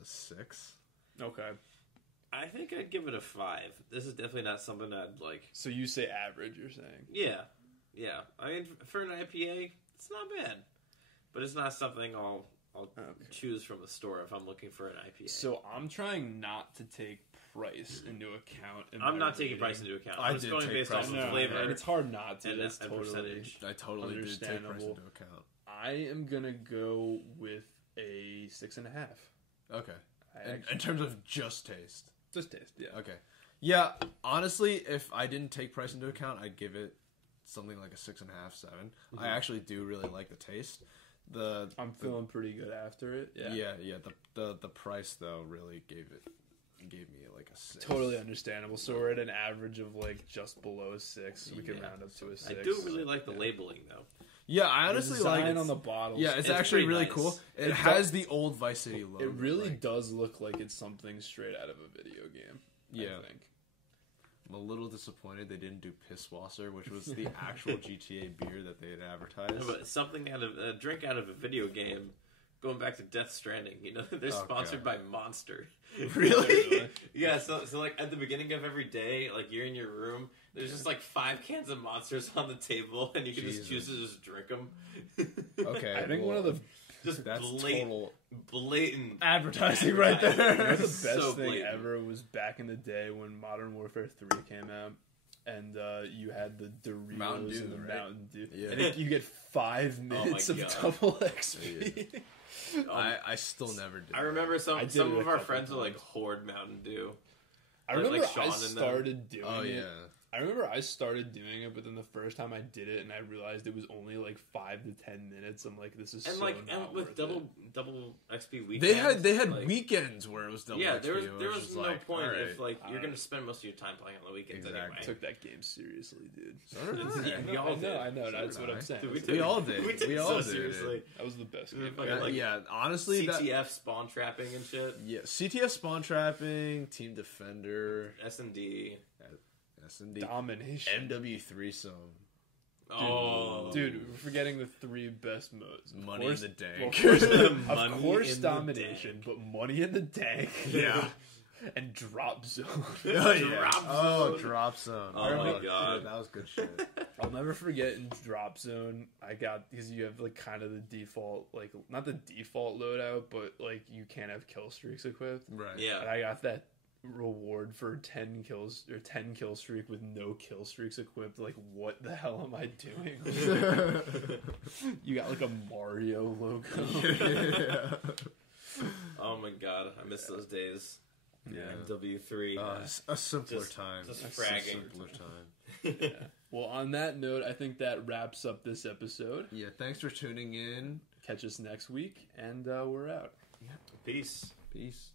a 6. Okay. I think I'd give it a 5. This is definitely not something I'd like. So you say average? You're saying? Yeah. I mean, for an IPA, it's not bad, but it's not something I'll choose from the store if I'm looking for an IPA. So I'm trying not to take price into account. In I'm my not taking rating. price into account. I I'm just did going take based price off into of flavor. and it's hard not to. and- That's and totally. percentage. I totally did take price Understandable. into account. I am gonna go with a 6.5. Okay. I In actually, terms of just taste. just taste. Yeah. Okay. Yeah, honestly, if I didn't take price into account, I'd give it something like a 6.5, 7. I actually do really like the taste. I'm feeling pretty good after it. Yeah. Yeah. The price though really gave it gave me like a 6. Totally understandable. So we're at an average of like just below a 6. We can Yeah. round up to a 6. I do really like the labeling though. Yeah, I honestly like design it. on the bottles. Yeah, it's It's actually pretty really nice. cool. It It has the old Vice City logo. It really like, does look like it's something straight out of a video game. Yeah. I think. I'm a little disappointed they didn't do Pisswasser, which was the actual GTA beer that they had advertised. But something out of a drink out of a video game. Going back to Death Stranding, you know, they're sponsored by Monster. Really? Yeah, so like at the beginning of every day, like you're in your room, there's just like 5 cans of Monsters on the table, and you can just choose to just drink them. Okay, I think one of the just that's blatant advertising right there. You know, the best So thing blatant. ever was back in the day when Modern Warfare 3 came out, and you had the Doritos Mountain Dew, and the right? Mountain Dew. Yeah. I think you get 5 minutes of God. double XP. I still never did. I remember I some did some it a of our couple friends would like times. hoard Mountain Dew. I Like remember Sean I and them. started doing Oh it. yeah. I remember I started doing it, but then the first time I did it and I realized it was only like 5 to 10 minutes, I'm like, this is And so like not and with worth double it. double XP weekends. They had like, weekends where it was double Yeah, XP. there was It there was just no like, point alright. if like you're gonna spend most of your time playing on the weekends Exactly. I anyway. took that game seriously, dude. So did I. Yeah, we all did. I know. So That's did what I. I'm saying. Dude, We all did. We took We it all so did, seriously. That was the best game. Fucking, ever. like, Yeah, honestly, CTF spawn trapping and shit. yeah, CTF spawn trapping, Team Defender, S&D. S&D, Domination. MW threesome, Oh, Dude, we're forgetting the 3 best modes. Of Money course- in the well, Dank. of Money course, in the domination, Dank. but money in the dank. Yeah. And drop zone. Oh, yeah. Drop Oh, Zone. Drop Zone. Oh my shit, God. that was good shit. I'll never forget in drop zone, I got, because you have like kind of the default, like not the default loadout, but like you can't have kill streaks equipped. Right. Yeah. And I got that reward for 10 kills or 10 kill streak with no kill streaks equipped. Like, what the hell am I doing? You got like a Mario logo. Yeah. Oh my god, I miss those days. Yeah. MW3. A simpler Just- time. just A fragging. simpler time. Yeah. Well, on that note, I think that wraps up this episode. Yeah, thanks for tuning in. Catch us next week, and we're out. Peace. Peace.